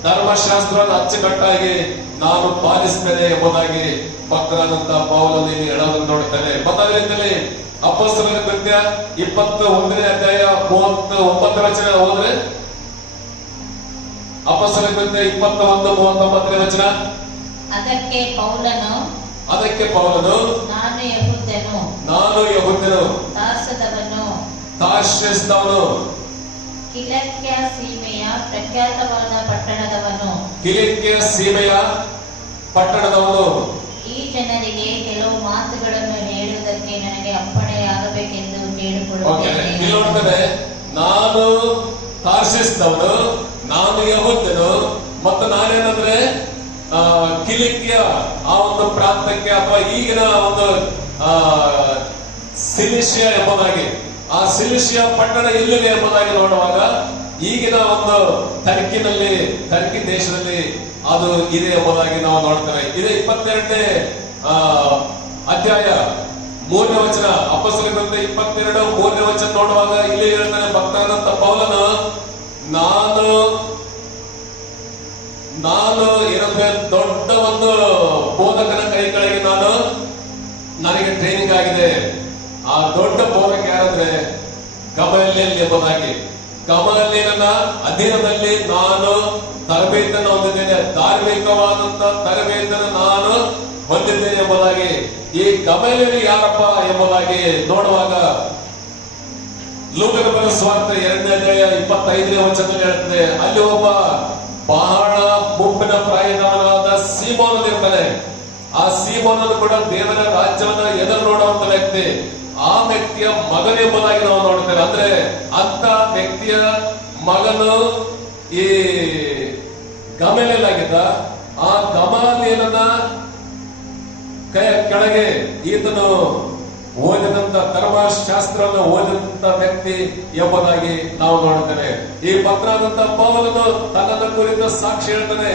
ಧರ್ಮಶಾಸ್ತ್ರವನ್ನು ಅಚ್ಚುಕಟ್ಟಾಗಿ ನಾನು ಪಾಲಿಸ್ತೇನೆ ಎಂಬುದಾಗಿ ಭಕ್ತರಾದಂತ ಪೌಲನು ಇಲ್ಲಿ ಹೇಳೋದನ್ನು ನೋಡುತ್ತೇನೆ. ಮತ್ತೊಂದು ರೀತಿಯಲ್ಲಿ ಅಪೊಸ್ತಲರ ಕೃತ್ಯ 21ನೇ ಅಧ್ಯಾಯ 39 ವಚನ ಹೋದ್ರೆ, ಅಪೊಸ್ತಲರ ಕೃತ್ಯ 21:39 ವಚನ. ಅದಕ್ಕೆ ಪೌಲನು ನಾನು ಯಹೂದ್ಯನು ತಾರ್ಷಿಸದವನು ಕಿಲಿಕ್ಯ ಸೀಮೆಯ ಪ್ರಖ್ಯಾತವಾದ ಪಟ್ಟಣದವನು ಈ ಜನರಿಗೆ ಕೆಲವು ಮಾತುಗಳನ್ನು ಹೇಳುವುದಕ್ಕೆ ನನಗೆ ಅಪ್ಪಣೆಯಾಗಬೇಕೆಂದು ಕೇಳಿಕೊಳ್ಳುತ್ತೇನೆ. ನಾನು ತಾರ್ಷಿಸದವನು, ನಾನು ಯಹೂದ್ಯನು ಮತ್ತು ನಾನೇನಂದ್ರೆ ಕಿಲಿಕ್ಯ ಆ ಒಂದು ಪ್ರಾಂತಕ್ಕೆ ಅಥವಾ ಈಗಿನ ಒಂದು ಸಿಲಿಷಿಯಾ ಎಂಬುದಾಗಿ, ಆ ಸಿಲಿಷಿಯಾ ಪಟ್ಟಣ ಎಲ್ಲಿದೆ ಎಂಬುದಾಗಿ ನೋಡುವಾಗ ಈಗಿನ ಒಂದು ಟರ್ಕಿ ದೇಶದಲ್ಲಿ ಅದು ಇದೆ ಎಂಬುದಾಗಿ ನಾವು ನೋಡ್ತೇವೆ. ಇದೇ 22ನೇ ಅಧ್ಯಾಯ 3ನೇ ವಚನ, ಅಪೊಸ್ತಲರ ಕೃತ್ಯ 22:3ನೇ ವಚನ ನೋಡುವಾಗ ಇಲ್ಲಿ ಹೇಳ್ತಾನೆ ಭಕ್ತನಾದಂತ ಪೌಲನು, ನಾನು ಏನಂದ್ರೆ ದೊಡ್ಡ ಒಂದು ಬೋಧಕನ ಕೈ ಕೆಳಗೆ ನನಗೆ ಟ್ರೈನಿಂಗ್ ಆಗಿದೆ. ಆ ದೊಡ್ಡ ಬೋಧಕ ಯಾರಂದ್ರೆ ಗಮಲಿಯೇಲ್ ಎಂಬುದಾಗಿ, ಗಮಲಿಯೇಲನ ಅಧೀನದಲ್ಲಿ ನಾನು ತರಬೇತಿಯನ್ನು ಹೊಂದಿದ್ದೇನೆ, ಧಾರ್ಮಿಕವಾದಂತ ತರಬೇತಿಯನ್ನು ನಾನು ಹೊಂದಿದ್ದೇನೆ ಎಂಬುದಾಗಿ. ಈ ಗಮಲಿಯೇಲ್ ಯಾರಪ್ಪ ಎಂಬುದಾಗಿ ನೋಡುವಾಗ ಲೂಕನ ಬರೆದ ಸುವಾರ್ತೆ 2ನೇ ಅಧ್ಯಾಯ 25ನೇ ವಚನದಲ್ಲಿ ಹೇಳ್ತದೆ, ಅಲ್ಲಿ ಒಬ್ಬ ಬಹಳ ಮುಪ್ಪಿನ ಪ್ರಾಯದವನಾದ ಸೀಮೋನನು ಇರ್ತಾನೆ. ಆ ಸೀಮೋನನು ಕೂಡ ದೇವರ ರಾಜ್ಯವನ್ನ ಎದುರು ನೋಡುವಂತ ವ್ಯಕ್ತಿ. ಆ ವ್ಯಕ್ತಿಯ ಮಗನೆಂಬುದಾಗಿ ನಾವು ನೋಡ್ತೇವೆ. ಅಂದ್ರೆ ಅಂತ ವ್ಯಕ್ತಿಯ ಮಗನು ಈ ಗಮಲಿಯೇಲ್ ಆಗಿದ್ದ. ಆ ಗಮಲಿಯೇಲನ ಕೆಳಗೆ ಈತನು ಓದಿದಂತ ಧರ್ಮಶಾಸ್ತ್ರವನ್ನು ಓದಿದಂತ ವ್ಯಕ್ತಿ ಎಂಬುದಾಗಿ ನಾವು ನೋಡುತ್ತೇವೆ. ಈ ಭಕ್ತರಾದಂತ ಪೌಲನು ತನ್ನನ್ನು ಕುರಿತು ಸಾಕ್ಷಿ ಹೇಳ್ತಾನೆ.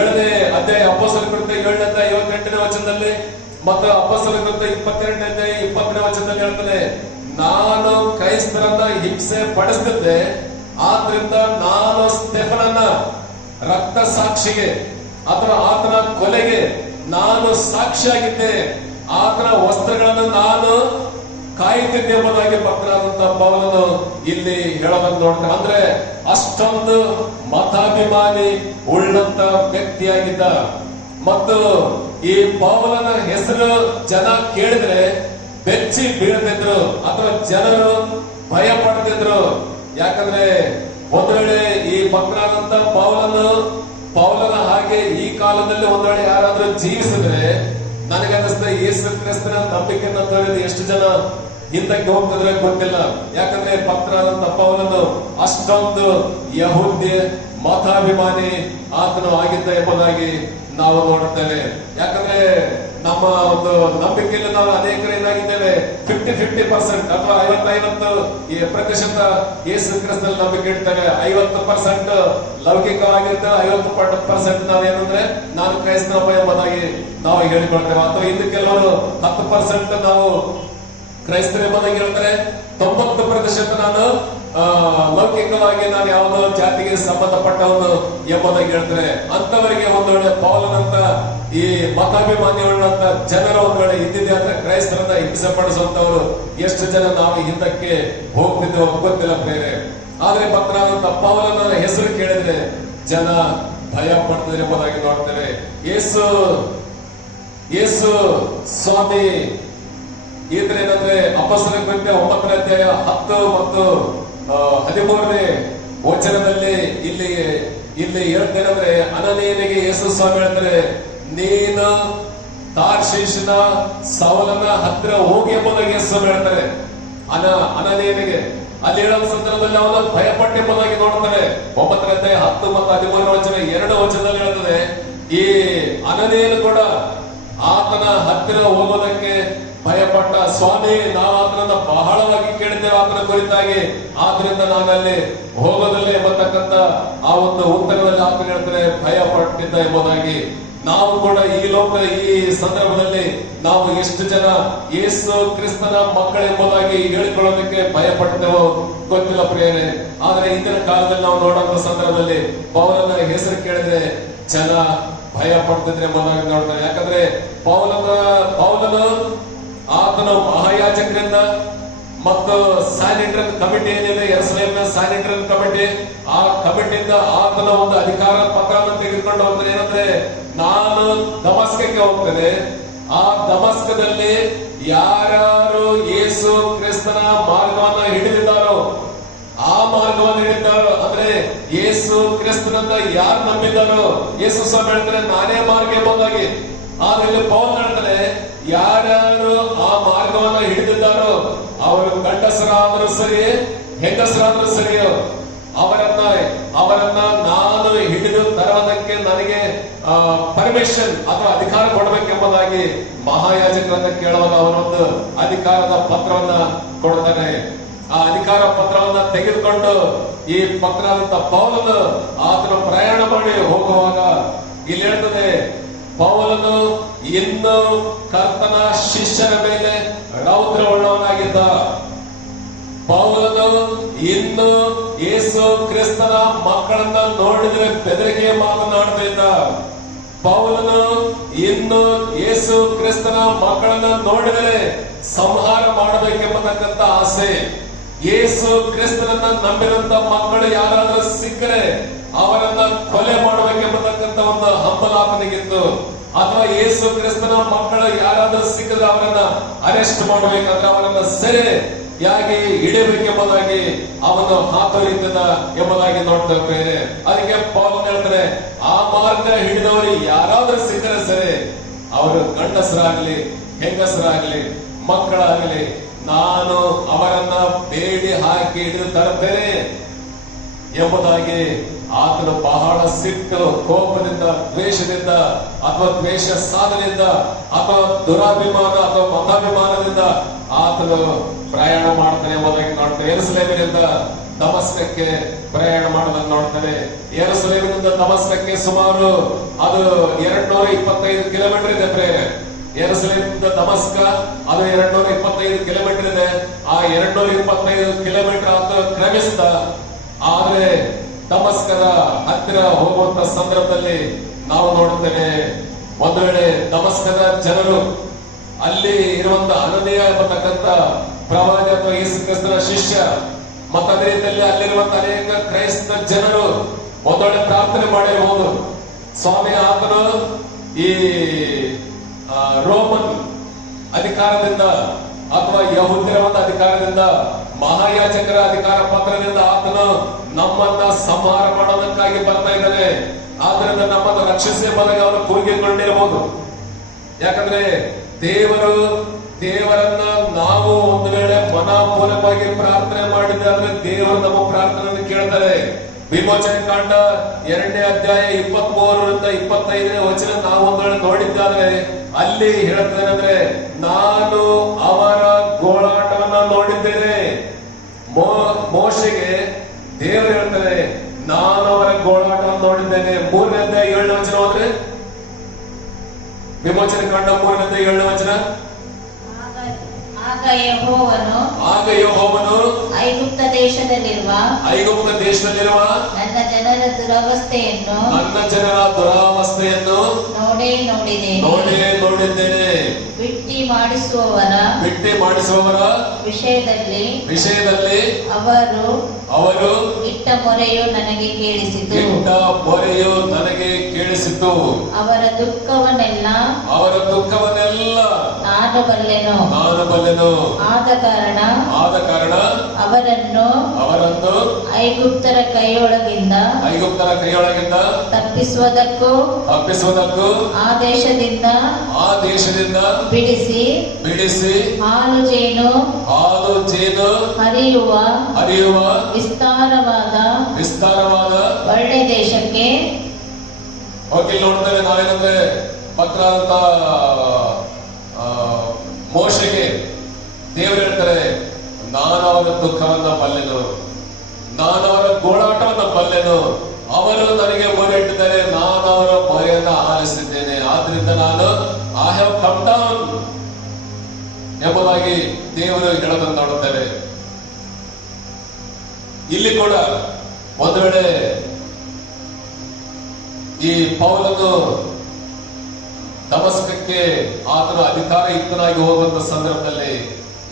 7ನೇ ಅಧ್ಯಾಯ ಅಪೊಸ್ತಲರ ಕೃತ್ಯ 7ನೇ ಅಧ್ಯಾಯ 58ನೇ ವಚನದಲ್ಲಿ ಮತ್ತು ಅಪೊಸ್ತಲರ ಕೃತ್ಯ 22ನೇ ಅಧ್ಯಾಯ 20ನೇ ವಚನದಲ್ಲಿ ಹೇಳ್ತಾನೆ, ನಾನು ಕ್ರೈಸ್ತರನ್ನ ಹಿಂಸೆ ಪಡಿಸ್ತಿದ್ದೆ, ಆದ್ರಿಂದ ನಾನು ಸ್ಟೆಫನನ ರಕ್ತ ಸಾಕ್ಷಿಗೆ ಅಥವಾ ಆತನ ಕೊಲೆಗೆ ನಾನು ಸಾಕ್ಷಿಯಾಗಿದ್ದೆ, ಆತನ ವಸ್ತ್ರಗಳನ್ನು ನಾನು ಕಾಯುತ್ತಿದ್ದೆ ಎಂಬುದಾಗಿ ಭಕ್ತರಾದಂತ ಪೌಲನು ಇಲ್ಲಿ ಹೇಳೋದನ್ನು ನೋಡ್ತೇವೆ. ಅಂದ್ರೆ ಅಷ್ಟೊಂದು ಮತಾಭಿಮಾನಿ ಉಳ್ಳಂತ ವ್ಯಕ್ತಿಯಾಗಿದ್ದ. ಮತ್ತು ಈ ಪೌಲನ ಹೆಸರು ಜನ ಕೇಳಿದ್ರೆ ಬೆಚ್ಚಿ ಬೀಳ್ತಿದ್ರು ಅಥವಾ ಜನರು ಭಯ ಪಡ್ತಿದ್ರು. ಯಾಕಂದ್ರೆ ಒಂದು ವೇಳೆ ಈ ಭಕ್ತರಾದಂತ ಪೌಲನ ಹಾಗೆ ಈ ಕಾಲದಲ್ಲಿ ಒಂದು ವೇಳೆ ಯಾರಾದ್ರೂ ಜೀವಿಸಿದ್ರೆ ನನಗನ್ನಿಸ್ತದೆ ಯೇಸು ಕ್ರಿಸ್ತನ ನಂಬಿಕೆಯನ್ನು ತೋರಿದ ಎಷ್ಟು ಜನ ಹಿಂದಕ್ಕೆ ಹೋಗ್ತಿದ್ರೆ ಗೊತ್ತಿಲ್ಲ. ಯಾಕಂದ್ರೆ ಭಕ್ತರಾದಂತ ಪೌಲನು ಅಷ್ಟೊಂದು ಯಹೂದ್ಯ ಮತಾಭಿಮಾನಿ ಆತನು ಆಗಿದ್ದ ಎಂಬುದಾಗಿ ನಾವು ನೋಡುತ್ತೇವೆ. ಯಾಕಂದ್ರೆ ನಮ್ಮ ಒಂದು ನಂಬಿಕೆಯಲ್ಲಿ ನಾವು ಅನೇಕರು ಏನಾಗಿದ್ದೇವೆ 50-50% ಅಥವಾ 50-50% ಯೇಸು ಕ್ರಿಸ್ತನಲ್ಲಿ ನಂಬಿಕೆ ಇಡ್ತೇವೆ. 50% ಲೌಕಿಕವಾಗಿರ್ತೇವೆ, 50% ನಾವೇನಂದ್ರೆ ನಾನು ಕ್ರೈಸ್ತನೊಬ್ಬ ಎಂಬುದಾಗಿ ನಾವು ಹೇಳಿಕೊಳ್ತೇವೆ. ಅಥವಾ ಇನ್ನು ಕೆಲವರು 10% ನಾವು ಕ್ರೈಸ್ತರು ಎಂಬುದಾಗಿ ಹೇಳ್ತಾರೆ, 90% ನಾನು ಲೌಕಿಕವಾಗಿ ನಾನು ಯಾವುದೋ ಜಾತಿಗೆ ಸಂಬಂಧಪಟ್ಟವನು ಎಂಬುದಾಗಿ ಹೇಳ್ತಾರೆ. ಅಂತವರಿಗೆ ಒಂದು ವೇಳೆ ಪೌಲನಂತ ಈ ಮತಾಭಿಮಾನಿಗಳಂತ ಜನರು ಒಂದು ವೇಳೆ ಇದ್ದಿದೆ ಅಂದ್ರೆ ಕ್ರೈಸ್ತರನ್ನ ಹಿಂಸೆ ಪಡಿಸುವಂತವರು ಎಷ್ಟು ಜನ ನಾವು ಹಿಂದಕ್ಕೆ ಹೋಗ್ತಿದ್ದೇವೆ ಗೊತ್ತಿಲ್ಲ ಬೇರೆ. ಆದ್ರೆ ಭಕ್ತರಾದಂತ ಪೌಲನ ಹೆಸರು ಕೇಳಿದ್ರೆ ಜನ ಭಯ ಪಡ್ತಿದ್ರೆ ಎಂಬುದಾಗಿ ನೋಡ್ತೇವೆ. ಯೇಸು ಸ್ವಾಮಿ ಏನಂದ್ರೆ ಅಪೊಸ್ತಲರ ಕೃತ್ಯ 9ನೇ ಅಧ್ಯಾಯ 10 ಮತ್ತು 13ನೇ ವಚನದಲ್ಲಿ ಇಲ್ಲಿ ಹೇಳ್ತೇನೆಂದ್ರೆ ಅನನೀಯನಿಗೆ ಯೇಸು ಸ್ವಾಮಿ ಹೇಳ್ತಾರೆ, ನೀನು ತಾರ್ಷೀಷಿನ ಸೌಲನ ಹತ್ರ ಹೋಗಿ ಎಂಬುದಾಗಿ ಯೇಸು ಸ್ವಾಮಿ ಹೇಳ್ತಾರೆ ಅನನೀಯನಿಗೆ. ಅಲ್ಲಿ ಹೇಳೋ ಸಂದರ್ಭದಲ್ಲಿ ಅವನು ಭಯಪಟ್ಟ ಎಂಬುದಾಗಿ ನೋಡ್ತಾರೆ. 9ನೇ ಅಧ್ಯಾಯ 10 ಮತ್ತು 13ನೇ ವಚನ 2 ವಚನದಲ್ಲಿ ಹೇಳ್ತದೆ, ಈ ಅನನೀಯನು ಕೂಡ ಆತನ ಹತ್ತಿರ ಹೋಗೋದಕ್ಕೆ ಭಯಪಟ್ಟ. ಸ್ವಾಮಿ, ನಾವು ಆತನನ್ನ ಬಹಳವಾಗಿ ಕೇಳಿದ್ದೇವೆ ಆತನ ಕುರಿತಾಗಿ, ಆದ್ರಿಂದ ನಾನಲ್ಲಿ ಹೋಗೋದಲ್ಲೇ ಎಂಬತಕ್ಕಂತ ಆ ಒಂದು ಉತ್ತರದಲ್ಲಿ ಆತನ ಹೇಳ್ತಾರೆ ಭಯ ಪಟ್ಟಿದ್ದ ಎಂಬುದಾಗಿ. ನಾವು ಕೂಡ ಈ ಸಂದರ್ಭದಲ್ಲಿ ನಾವು ಎಷ್ಟು ಜನ ಯೇಸು ಕ್ರಿಸ್ತನ ಮಕ್ಕಳೆಂಬುದಾಗಿ ಹೇಳಿಕೊಳ್ಳೋದಕ್ಕೆ ಭಯ ಪಡ್ತೇವೋ ಗೊತ್ತಿಲ್ಲ ಪ್ರಿಯರೇ. ಆದ್ರೆ ಇಂದಿನ ಕಾಲದಲ್ಲಿ ನಾವು ನೋಡುವಂತ ಸಂದರ್ಭದಲ್ಲಿ ಪೌಲನ ಹೆಸರು ಕೇಳಿದ್ರೆ ಜನ ಭಯ ಪಡ್ತಿದ್ರೆ ಎಂಬುದಾಗಿ ನೋಡ್ತಾರೆ. ಯಾಕಂದ್ರೆ ಪೌಲನು ಆತನ ಮಹಾಯಾಜಕರಿಂದ ಮತ್ತು ಸ್ಯಾನಿಟರಿ ಕಮಿಟಿ ಏನಿದೆ, ಯೆರೂಸಲೇಮಿನ ಸ್ಯಾನಿಟರಿ ಕಮಿಟಿ, ಆ ಕಮಿಟಿಯಿಂದ ಆತನ ಒಂದು ಅಧಿಕಾರ ಪತ್ರವನ್ನು ತೆಗೆದುಕೊಂಡು ಹೋಗ್ತಾರೆ. ಏನಂದ್ರೆ, ನಾನು ದಮಸ್ಕಕ್ಕೆ ಹೋಗ್ತೇನೆ, ಆ ದಮಸ್ಕದಲ್ಲಿ ಯಾರ್ಯಾರು ಯೇಸು ಕ್ರಿಸ್ತನ ಮಾರ್ಗವನ್ನು ಹಿಡಿದಿದ್ದಾರೋ, ಆ ಮಾರ್ಗವನ್ನು ಹಿಡಿದಾರೋ ಅಂದ್ರೆ ಯೇಸು ಕ್ರಿಸ್ತನನ್ನ ಯಾರು ನಂಬಿದ್ದಾರೋ, ಯೇಸು ಸ್ವಾಮಿ ಹೇಳ್ತಾರೆ ನಾನೇ ಮಾರ್ಗ ಎಂಬುದಾಗಿ. ಆದ್ರೆ ಪೌಲ್ ಹೇಳ್ತಾರೆ ಯಾರ್ಯಾರು ಆ ಮಾರ್ಗವನ್ನು ಹಿಡಿದಿದ್ದಾರೋ ಅವರು ಗಂಡಸರಾದರೂ ಸರಿ ಹೆಂಗಸರಾದರೂ ಸರಿಯೋ ಅವರನ್ನ ನಾನು ಹಿಡಿದು ತರುವುದಕ್ಕೆ ನನಗೆ ಪರ್ಮಿಷನ್ ಅಥವಾ ಅಧಿಕಾರ ಕೊಡಬೇಕೆಂಬುದಾಗಿ ಮಹಾಯಾಜಕರನ್ನ ಕೇಳುವಾಗ ಅವರೊಂದು ಅಧಿಕಾರದ ಪತ್ರವನ್ನ ಕೊಡ್ತಾನೆ. ಆ ಅಧಿಕಾರ ಪತ್ರವನ್ನ ತೆಗೆದುಕೊಂಡು ಈ ಭಕ್ತರಾದಂತ ಪೌಲನು ಆತನ ಪ್ರಯಾಣ ಮಾಡಿ ಹೋಗುವಾಗ ಇಲ್ಲಿ ಹೇಳ್ತದೆ, ಪೌಲನು ಇನ್ನು ಕರ್ತನ ಶಿಷ್ಯರ ಮೇಲೆ ರೌದ್ರವುಳ್ಳವನಾಗಿದ್ದ. ಪೌಲನು ಇನ್ನು ಯೇಸು ಕ್ರಿಸ್ತನ ಮಕ್ಕಳನ್ನ ನೋಡಿದ್ರೆ ಬೆದರಿಕೆ ಮಾತನಾಡ್ತಾ ಇದ್ದ. ಪೌಲನು ಇನ್ನು ಯೇಸು ಕ್ರಿಸ್ತನ ಮಕ್ಕಳನ್ನ ನೋಡಿದರೆ ಸಂಹಾರ ಮಾಡಬೇಕೆಂಬತಕ್ಕಂತ ಆಸೆ. ಯೇಸು ಕ್ರಿಸ್ತನನ್ನ ನಂಬಿದಂತ ಮಕ್ಕಳು ಯಾರಾದ್ರೂ ಸಿಕ್ಕರೆ ಅವರನ್ನ ಕೊಲೆ ಮಾಡಬೇಕೆಂಬತಕ್ಕಂತ ಒಂದು ಹಂಬಲ ಆತನಿಗಿತ್ತು. ಅಥವಾ ಯೇಸು ಕ್ರಿಸ್ತನ ಮಕ್ಕಳು ಯಾರಾದ್ರೂ ಸಿಕ್ಕರೆ ಅವರನ್ನ ಅರೆಸ್ಟ್ ಮಾಡಬೇಕಂದ್ರೆ ಅವರನ್ನ ಸೆರೆಯಾಗಿ ಹಿಡಿಯಬೇಕೆಂಬುದಾಗಿ ಅವನು ಹಾತೊರೀತಿದ್ದ ಎಂಬುದಾಗಿ ನೋಡ್ತೇವೆ. ಅದಕ್ಕೆ ಪೌಲನು ಹೇಳ್ತಾರೆ, ಆ ಮಾರ್ಗ ಹಿಡಿದವರು ಯಾರಾದ್ರೂ ಸಿಕ್ಕರೆ ಸರಿ, ಅವರು ಗಂಡಸರಾಗ್ಲಿ ಹೆಂಗಸರಾಗ್ಲಿ ಮಕ್ಕಳಾಗಲಿ, ನಾನು ಅವರನ್ನ ಬೇಡಿ ಹಾಕಿ ಹಿಡಿದು ತರುತ್ತೇನೆ ಎಂಬುದಾಗಿ ಆತನು ಬಹಳ ಸಿಟ್ಟು, ಕೋಪದಿಂದ, ದ್ವೇಷದಿಂದ ಅಥವಾ ದ್ವೇಷ ಸಾಧನೆಯಿಂದ ಅಥವಾ ದುರಾಭಿಮಾನ ಅಥವಾ ಮತಾಭಿಮಾನದಿಂದ ಆತನು ಪ್ರಯಾಣ ಮಾಡ್ತಾನೆ ಎಂಬುದಾಗಿ ನೋಡ್ತೇವೆ. ಯೆರೂಸಲೇಮಿನಿಂದ ದಮಸ್ಕಕ್ಕೆ ಪ್ರಯಾಣ ಮಾಡೋದನ್ನು ನೋಡ್ತೇವೆ. ಯೆರೂಸಲೇಮಿನಿಂದ ದಮಸ್ಕಕ್ಕೆ ಸುಮಾರು ಅದು 225 ಕಿಲೋಮೀಟರ್ ಇದೆ ಪ್ರೇರೆ. ಯೆರೂಸಲೇಮಿನಿಂದ ದಮಸ್ಕ ಅದು 225 ಕಿಲೋಮೀಟರ್ ಇದೆ. ಆ 225 ಕಿಲೋಮೀಟರ್ ಆತ ಕ್ರಮಿಸಿದ. ಆದ್ರೆ ದಮಸ್ಕದ ಹತ್ತಿರ ಹೋಗುವಂತ ಸಂದರ್ಭದಲ್ಲಿ ನಾವು ನೋಡುತ್ತೇವೆ, ಒಂದು ವೇಳೆ ದಮಸ್ಕದ ಜನರು ಅಲ್ಲಿ ಇರುವಂತಹ ಅನನೀಯ ಎಂಬತಕ್ಕಂತ ಪ್ರವಾದಿ ಅಥವಾ ಯೇಸು ಕ್ರಿಸ್ತನ ಶಿಷ್ಯ ಮತ್ತು ಅದೇ ರೀತಿಯಲ್ಲಿ ಅಲ್ಲಿರುವಂತಹ ಅನೇಕ ಕ್ರೈಸ್ತ ಜನರು ಒಂದು ವೇಳೆ ಪ್ರಾರ್ಥನೆ ಮಾಡಿರಬಹುದು, ಸ್ವಾಮಿ ಆತನು ಈ ರೋಮನ್ ಅಧಿಕಾರದಿಂದ ಅಥವಾ ಯಹೂದ್ಯರ ಒಂದು ಅಧಿಕಾರದಿಂದ ಮಹಾಯಾಜಕರ ಅಧಿಕಾರ ಪತ್ರದಿಂದ ಆತನು ನಮ್ಮನ್ನ ಸಂಹಾರ ಮಾಡೋದಕ್ಕಾಗಿ ಬರ್ತಾ ಇದ್ದಾನೆ. ಆದ್ರಿಂದ ನಮ್ಮನ್ನು ರಕ್ಷಿಸಿ ಎಂಬುದಾಗಿ ಅವನು ಕೂಗಿಕೊಂಡಿರಬಹುದು. ಯಾಕಂದ್ರೆ ದೇವರನ್ನ ನಾವು ಒಂದು ವೇಳೆ ಮನಪೂರ್ವಕವಾಗಿ ಪ್ರಾರ್ಥನೆ ಮಾಡಿದ್ರೆ ದೇವರು ನಮ್ಮ ಪ್ರಾರ್ಥನೆಯನ್ನು ಕೇಳ್ತಾರೆ. ವಿಮೋಚನೆ ಕಾಂಡ 2ನೇ ಅಧ್ಯಾಯ 23ರಿಂದ 25ನೇ ವಚನ ನಾವು ಒಂದು ವೇಳೆ ನೋಡಿದ್ದಾದ್ರೆ ಅಲ್ಲಿ ಹೇಳ್ತಾನೆ, ನಾನು ಅವರ ಗೋಳಾಟವನ್ನ ನೋಡಿದ್ದೇನೆ. ಮೋಶೆಗೆ ದೇವರು ಹೇಳ್ತಾರೆ, ನಾನು ಅವರ ಗೋಳಾಟವನ್ನು ನೋಡಿದ್ದೇನೆ. 3ನೇ ಅಧ್ಯಾಯ 7ನೇ ವಚನ ಹೋದ್ರೆ, ವಿಮೋಚನೆ ಕಾಂಡ 3ನೇ ಅಧ್ಯಾಯ 7ನೇ ವಚನ. ಆಗ ಯೆಹೋವನು ಐಗುಪ್ತ ದೇಶದಲ್ಲಿರುವ ನನ್ನ ಜನರ ದುರವಸ್ಥೆಯನ್ನು ನೋಡಿದ್ದೇನೆ. ಬಿಟ್ಟಿ ಮಾಡಿಸುವವರ ವಿಷಯದಲ್ಲಿ ಅವರು ಇಟ್ಟ ಮೊರೆಯು ನನಗೆ ಕೇಳಿಸಿತು. ಅವರ ದುಃಖವನ್ನೆಲ್ಲ ನಾನು ಬಲ್ಲೆನು. ಆದ ಕಾರಣ ಅವರನ್ನು ಐಗುಪ್ತರ ಕೈಯೊಳಗಿಂದ ತಪ್ಪಿಸುವುದಕ್ಕೂ ಆ ದೇಶದಿಂದ ಬಿಡಿಸಿ ಹಾಲು ಜೇನು ಹರಿಯುವ ವಿಸ್ತಾರವಾದ ಒಳ್ಳೆ ದೇಶಕ್ಕೆ. ನೋಡ್ತೇವೆ ನಾವೇನಂದ್ರೆ ಪತ್ರ ಮೋಶೆಗೆ ದೇವರು ಹೇಳ್ತಾರೆ, ನಾನು ಅವರ ದುಃಖವನ್ನ ಬಲ್ಲೆನು, ನಾನು ಅವರ ಗೋಳಾಟವನ್ನ ಬಲ್ಲೆನು. ಅವರು ನನಗೆ ಮೊರೆ ಇಟ್ಟಿದ್ದಾರೆ, ನಾನು ಅವರ ಮೊರೆಯನ್ನ ಆಲಿಸಿದ್ದೇನೆ. ಆದ್ರಿಂದ ನಾನು ಐ ಹ್ಯಾವ್ ಕಮ್ ಡೌನ್ ಎಂಬುದಾಗಿ ದೇವರು ಹೇಳೋದನ್ನು ನೋಡುತ್ತೇವೆ. ಇಲ್ಲಿ ಕೂಡ ಒಂದು ವೇಳೆ ಈ ಪೌಲನು ದಮಸ್ಕಕ್ಕೆ ಆತನ ಅಧಿಕಾರಯುಕ್ತನಾಗಿ ಹೋಗುವಂತ ಸಂದರ್ಭದಲ್ಲಿ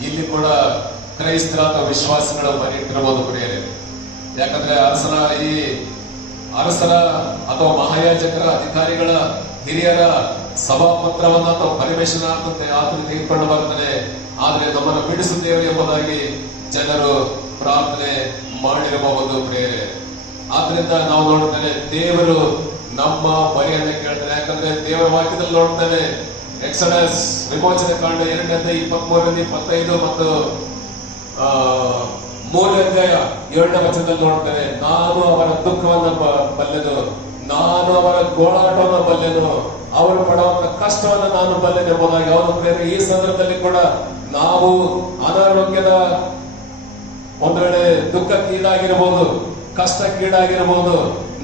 ಇಲ್ಲಿ ಕೂಡ ಕ್ರೈಸ್ತರಾದ ವಿಶ್ವಾಸಿಗಳ ಮನೆಯಿಟ್ಟಿರಬಹುದು ಪ್ರಿಯರೇ. ಯಾಕಂದ್ರೆ ಅರಸರ ಅಥವಾ ಮಹಾಯಾಜಕರ ಅಧಿಕಾರಿಗಳ ಹಿರಿಯರ ಸಭಾಪತ್ರವನ್ನ ಅಥವಾ ಪರಿವೇಶನಾರ್ಥಂತೆ ಆತನು ತೆಗೆದುಕೊಂಡು ಬರ್ತಾನೆ. ಆದ್ರೆ ನಮ್ಮನ್ನು ಬಿಡಿಸುತ್ತೇವೆ ಎಂಬುದಾಗಿ ಜನರು ಪ್ರಾರ್ಥನೆ ಮಾಡಿರಬಹುದು ಪ್ರಿಯರೇ. ಆದ್ರಿಂದ ನಾವು ನೋಡುತ್ತೇವೆ ದೇವರು ನಮ್ಮ ಬರೆಯನ್ನು ಕೇಳ್ತಾರೆ. ಯಾಕಂದ್ರೆ ದೇವರ ವಾಕ್ಯದಲ್ಲಿ ನೋಡ್ತೇವೆ, ಎಕ್ಸಡಸ್ ವಿಮೋಚನೆ ಕಾಂಡ 2ನೇ ಅಧ್ಯಾಯ 23ರಿಂದ 25 ಮತ್ತು 3ನೇ ಅಧ್ಯಾಯ 7ನೇ ವಚನದಲ್ಲಿ ನೋಡ್ತೇವೆ, ನಾನು ಅವರ ದುಃಖವನ್ನು ಬಲ್ಲೆನು, ನಾನು ಅವರ ಗೋಳಾಟವನ್ನು ಬಲ್ಲೆನು, ಅವರು ಪಡುವಂತ ಕಷ್ಟವನ್ನು ನಾನು ಬಲ್ಲೆನು ಎಂಬುದಾಗಿ ಅವನು ಪ್ರೇರಣೆ. ಈ ಸಂದರ್ಭದಲ್ಲಿ ಕೂಡ ನಾವು ಅನಾರೋಗ್ಯದ ಒಂದು ವೇಳೆ ದುಃಖಕ್ಕೀಡಾಗಿರಬಹುದು, ಕಷ್ಟಕ್ಕೀಡಾಗಿರಬಹುದು,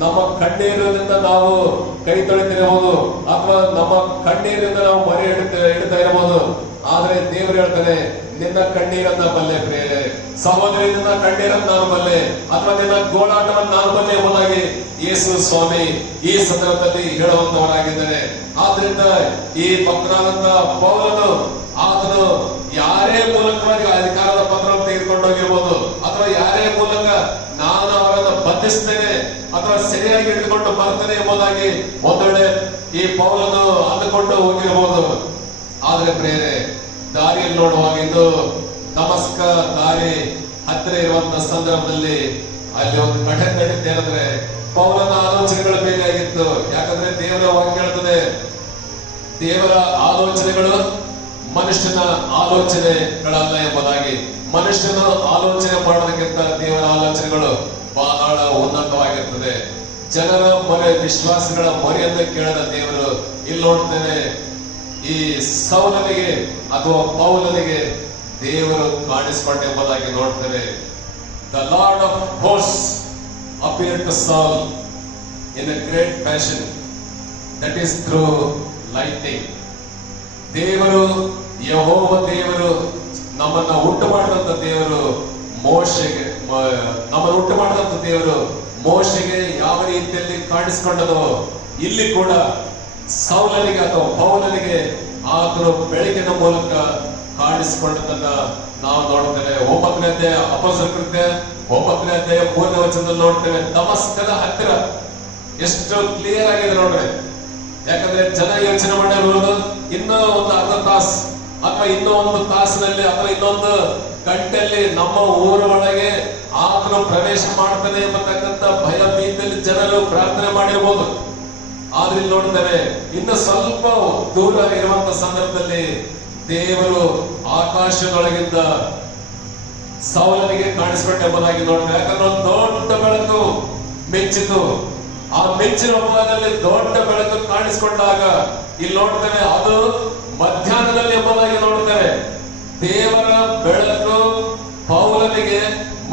ನಮ್ಮ ಕಣ್ಣೀರಿನಿಂದ ನಾವು ಕೈ ತೊಳಿತಿರಬಹುದು, ಅಥವಾ ನಮ್ಮ ಕಣ್ಣೀರಿಂದ ನಾವು ಮರೆ ಇಡ್ತಾ ಇರಬಹುದು. ಆದ್ರೆ ದೇವರು ಹೇಳ್ತಾನೆ, ನಿನ್ನ ಕಣ್ಣೀರನ್ನ ಬಲ್ಲೆ ಪ್ರಿಯರೇ, ಸಹೋದರಿ ನಿನ್ನ ಕಣ್ಣೀರನ್ನು ನಾನು ಬಲ್ಲೆ, ಅಥವಾ ನಿನ್ನ ಗೋಳಾಟವನ್ನು ನಾನು ಬಲ್ಲೆ ಎಂಬುದಾಗಿ ಯೇಸು ಸ್ವಾಮಿ ಈ ಸಂದರ್ಭದಲ್ಲಿ ಹೇಳುವಂತವರಾಗಿದ್ದಾರೆ. ಆದ್ರಿಂದ ಈ ಭಕ್ತನಾದಂತ ಪೌಲನು ಆತನು ಯಾರೇ ಮೂಲಕವಾಗಿ ಅಧಿಕಾರದ ಪತ್ರವನ್ನು ತೆಗೆದುಕೊಂಡು ಹೋಗಿರ್ಬೋದು, ಅಥವಾ ಯಾರೇ ಮೂಲಕ ನಾನು ಅವರನ್ನು ಬಂಧಿಸ್ತೇನೆ ಅಥವಾ ಸರಿಯಾಗಿ ಹಿಡಿದುಕೊಂಡು ಬರ್ತೇನೆ ಎಂಬುದಾಗಿ ಒಂದು ವೇಳೆ ಈ ಪೌಲನು ಅಂದುಕೊಂಡು ಹೋಗಿರಬಹುದು. ಆದ್ರೆ ಪ್ರಿಯರೇ, ದಾರಿಯಲ್ಲಿ ನೋಡುವಾಗ ಇದು ದಮಸ್ಕ ದಾರಿ ಹತ್ತಿರ ಇರುವಂತ ಸಂದರ್ಭದಲ್ಲಿ ಅಲ್ಲಿ ಒಂದು ಘಟನೆ ನಡೀತೆ ಅಂದ್ರೆ ಪೌಲನ ಆಲೋಚನೆಗಳು ಬೇರೆ ಆಗಿತ್ತು. ಯಾಕಂದ್ರೆ ದೇವರ ವಾಕ್ಯ ಹೇಳ್ತದೆ, ದೇವರ ಆಲೋಚನೆಗಳು ಮನುಷ್ಯನ ಆಲೋಚನೆಗಳಲ್ಲ ಎಂಬುದಾಗಿ. ಮನುಷ್ಯನ ಆಲೋಚನೆ ಮಾಡೋದಕ್ಕಿಂತ ದೇವರ ಆಲೋಚನೆಗಳು ಬಹಳ ಉನ್ನತವಾಗಿರ್ತದೆ. ಜನರ ಮೊರೆ, ವಿಶ್ವಾಸಗಳ ಮೊರೆಯನ್ನು ಕೇಳದ ದೇವರು ಇಲ್ಲಿ ನೋಡ್ತೇನೆ, ಈ ಸೌಲನಿಗೆ ಅಥವಾ ಪೌಲನಿಗೆ ದೇವರು ಕಾಣಿಸಿಕೊಂಡ ಎಂಬುದಾಗಿ ನೋಡ್ತೇವೆ. The lord of hosts appeared to Saul in a great passion, that is through lighting. ದೇವರು, ಯೆಹೋವ ದೇವರು, ನಮ್ಮನ್ನ ಉಂಟು ಮಾಡಿದಂತ ದೇವರು ಮೋಶೆಗೆ, ನಮ್ಮನ್ನು ಉಂಟು ಮಾಡಿದಂತ ದೇವರು ಮೋಶೆಗೆ ಯಾವ ರೀತಿಯಲ್ಲಿ ಕಾಣಿಸಿಕೊಂಡದೋ ಇಲ್ಲಿ ಕೂಡ ಸೌಲನಿಗೆ ಅಥವಾ ಪೌಲನಿಗೆ ಆತನು ಬೆಳಕಿನ ಮೂಲಕ ಕಾಣಿಸಿಕೊಂಡದನ್ನ ನಾವು ನೋಡ್ತೇವೆ. 9ನೇ ಅಧ್ಯಾಯ ಅಪೊಸ್ತಲರ ಕೃತ್ಯ 9ನೇ ಅಧ್ಯಾಯ 3ನೇ ವಚನದಲ್ಲಿ ನೋಡ್ತೇವೆ. ದಮಸ್ಕದ ಹತ್ತಿರ ಎಷ್ಟು ಕ್ಲಿಯರ್ ಆಗಿದೆ ನೋಡ್ರಿ. ಯಾಕಂದ್ರೆ ಜನ ಯೋಚನೆ ಮಾಡಿರುವುದು ಇನ್ನೂ ಒಂದು ಅರ್ಧ ತಾಸು ಅಥವಾ ಇನ್ನೂ ಒಂದು ತಾಸಿನಲ್ಲಿ ಅಥವಾ ಇನ್ನೊಂದು ಗಂಟೆಯಲ್ಲಿ ನಮ್ಮ ಊರ ಒಳಗೆ ಆತನು ಪ್ರವೇಶ ಮಾಡ್ತಾನೆ ಎಂಬತಕ್ಕಂತ ಭಯ ಭೀತಿಯಲ್ಲಿ ಜನರು ಪ್ರಾರ್ಥನೆ ಮಾಡಿರ್ಬೋದು. ಆದ್ರೆ ಇಲ್ಲಿ ನೋಡ್ತೇವೆ, ಇನ್ನು ಸ್ವಲ್ಪ ದೂರ ಇರುವಂತ ಸಂದರ್ಭದಲ್ಲಿ ದೇವರು ಆಕಾಶದೊಳಗಿಂದ ಸೌಲನಿಗೆ ಕಾಣಿಸ್ಕೊಂಡ ಎಂಬುದಾಗಿ ನೋಡ್ತೇವೆ. ಯಾಕಂದ್ರೆ ಒಂದು ದೊಡ್ಡ ಬೆಳಕು ಮಿಂಚಿತು. ಆ ಮಿಂಚಿನ ಒಬ್ಬದಲ್ಲಿ ದೊಡ್ಡ ಬೆಳಕು ಕಾಣಿಸ್ಕೊಂಡಾಗ ಇಲ್ಲಿ ನೋಡ್ತೇವೆ, ಅದು ಮಧ್ಯಾಹ್ನದಲ್ಲಿ ಎಂಬುದಾಗಿ ನೋಡ್ತೇವೆ. ದೇವರ ಬೆಳಕು ಪೌಲನಿಗೆ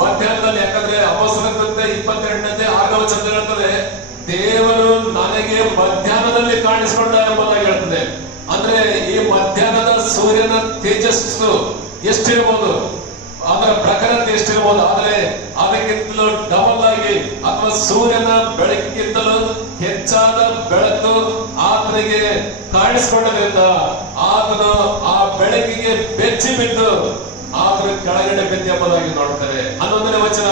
ಮಧ್ಯಾಹ್ನದಲ್ಲಿ, ಯಾಕಂದ್ರೆ ಅಪೊಸ್ತಲರ ಕೃತ್ಯ 22ನೇ 6ನೇ ವಚನದಲ್ಲಿ ಹೇಳ್ತದೆ, ದೇವರು ನನಗೆ ಮಧ್ಯಾಹ್ನದಲ್ಲಿ ಕಾಣಿಸ್ಕೊಂಡ ಎಂಬುದಾಗಿ ಹೇಳ್ತದೆ. ಅಂದ್ರೆ ಈ ಮಧ್ಯಾಹ್ನದ ಸೂರ್ಯನ ತೇಜಸ್ಸು ಎಷ್ಟಿರ್ಬೋದು, ಅದರ ಪ್ರಖರತೆ ಎಷ್ಟಿರ್ಬೋದು, ಆದ್ರೆ ಅದಕ್ಕಿಂತಲೂ ಡಬಲ್ ಆಗಿ ಅಥವಾ ಸೂರ್ಯನ ಬೆಳಕಿಗಿಂತಲೂ ಹೆಚ್ಚಾದ ಬೆಳಕು ಆತನಿಗೆ ಕಾಣಿಸ್ಕೊಂಡದ್ರಿಂದ ಆತನು ಆ ಬೆಳಕಿಗೆ ಬೆಚ್ಚಿ ಬಿದ್ದು ಆತನ ಕೆಳಗಡೆ ಬಿದ್ದು ಎಂಬುದಾಗಿ ನೋಡ್ತಾರೆ. 11ನೇ ವಚನ,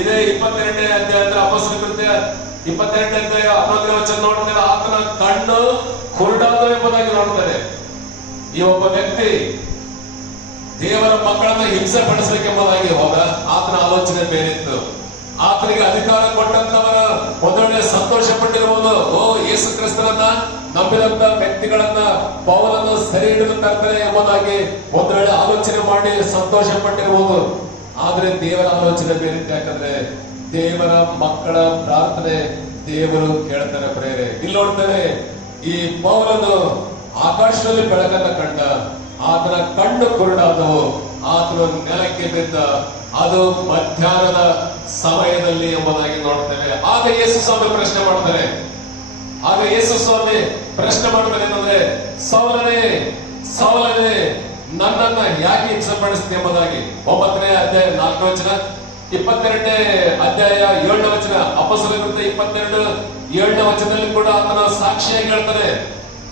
ಇದೇ 22ನೇ ಅಧ್ಯಾಯ ಅಂದ್ರೆ ಅಪೊಸ್ತಲರ ಕೃತ್ಯ 22ನೇ ಅಧ್ಯಾಯ 11ನೇ ವಚನ ನೋಡ್ತಾರೆ, ಆತನ ಕಣ್ಣು ಕುರುಡಾದ ಎಂಬುದಾಗಿ ನೋಡ್ತಾರೆ. ಈ ಒಬ್ಬ ವ್ಯಕ್ತಿ ದೇವರ ಮಕ್ಕಳನ್ನ ಹಿಂಸೆ ಪಡಿಸಬೇಕೆಂಬುದಾಗಿ ಹೋದ. ಆತನ ಆಲೋಚನೆ ಬೇರೆ ಇತ್ತು. ಆತನಿಗೆ ಅಧಿಕಾರ ಕೊಟ್ಟಂತವರ ಒಂದೊಳ್ಳೆ ಸಂತೋಷ ಪಟ್ಟಿರಬಹುದು. ಓ, ಯೇಸು ಕ್ರಿಸ್ತನನ್ನ ನಂಬಿದಂತ ವ್ಯಕ್ತಿಗಳನ್ನ ಪೌಲನ್ನು ಸರಿ ಹಿಡಿದು ತರ್ತಾರೆ ಎಂಬುದಾಗಿ ಒಂದೊಳ್ಳೆ ಆಲೋಚನೆ ಮಾಡಿ ಸಂತೋಷ ಪಟ್ಟಿರಬಹುದು. ಆದ್ರೆ ದೇವರ ಆಲೋಚನೆ ಬೇರೆ ಇತ್ತು. ಯಾಕಂದ್ರೆ ದೇವರ ಮಕ್ಕಳ ಪ್ರಾರ್ಥನೆ ದೇವರು ಕೇಳ್ತಾರೆ. ಪ್ರೇರೆ ಇಲ್ಲಿ ನೋಡ್ತಾರೆ, ಈ ಪೌಲನು ಆಕಾಶದಲ್ಲಿ ಬೆಳಕನ್ನ ಕಂಡ, ಆತನ ಕಣ್ಣು ಕುರುಡಾದವು, ಆತನು ನೆಲಕ್ಕೆ ಬಿದ್ದ. ಅದು ಮಧ್ಯಾಹ್ನದ ಸಮಯದಲ್ಲಿ ಎಂಬುದಾಗಿ ನೋಡ್ತೇವೆ. ಆಗ ಯೇಸು ಸ್ವಾಮಿ ಪ್ರಶ್ನೆ ಮಾಡ್ತಾರೆ. ಏನಂದ್ರೆ, ಸೌಲನೇ ಸೌಲನೇ ನನ್ನನ್ನ ಯಾಕೆ ಹಿಂಸೆ ಪಡಿಸ್ತಿ ಎಂಬುದಾಗಿ. 9ನೇ ಅಧ್ಯಾಯ 4ನೇ ವಚನ, 22ನೇ ಅಧ್ಯಾಯ 7ನೇ ವಚನ, ಅಪೊಸ್ತಲರ ಕೃತ್ಯ 22:7ನೇ ವಚನದಲ್ಲಿ ಕೂಡ ಆತನ ಸಾಕ್ಷಿಯಾಗಿ ಹೇಳ್ತಾರೆ.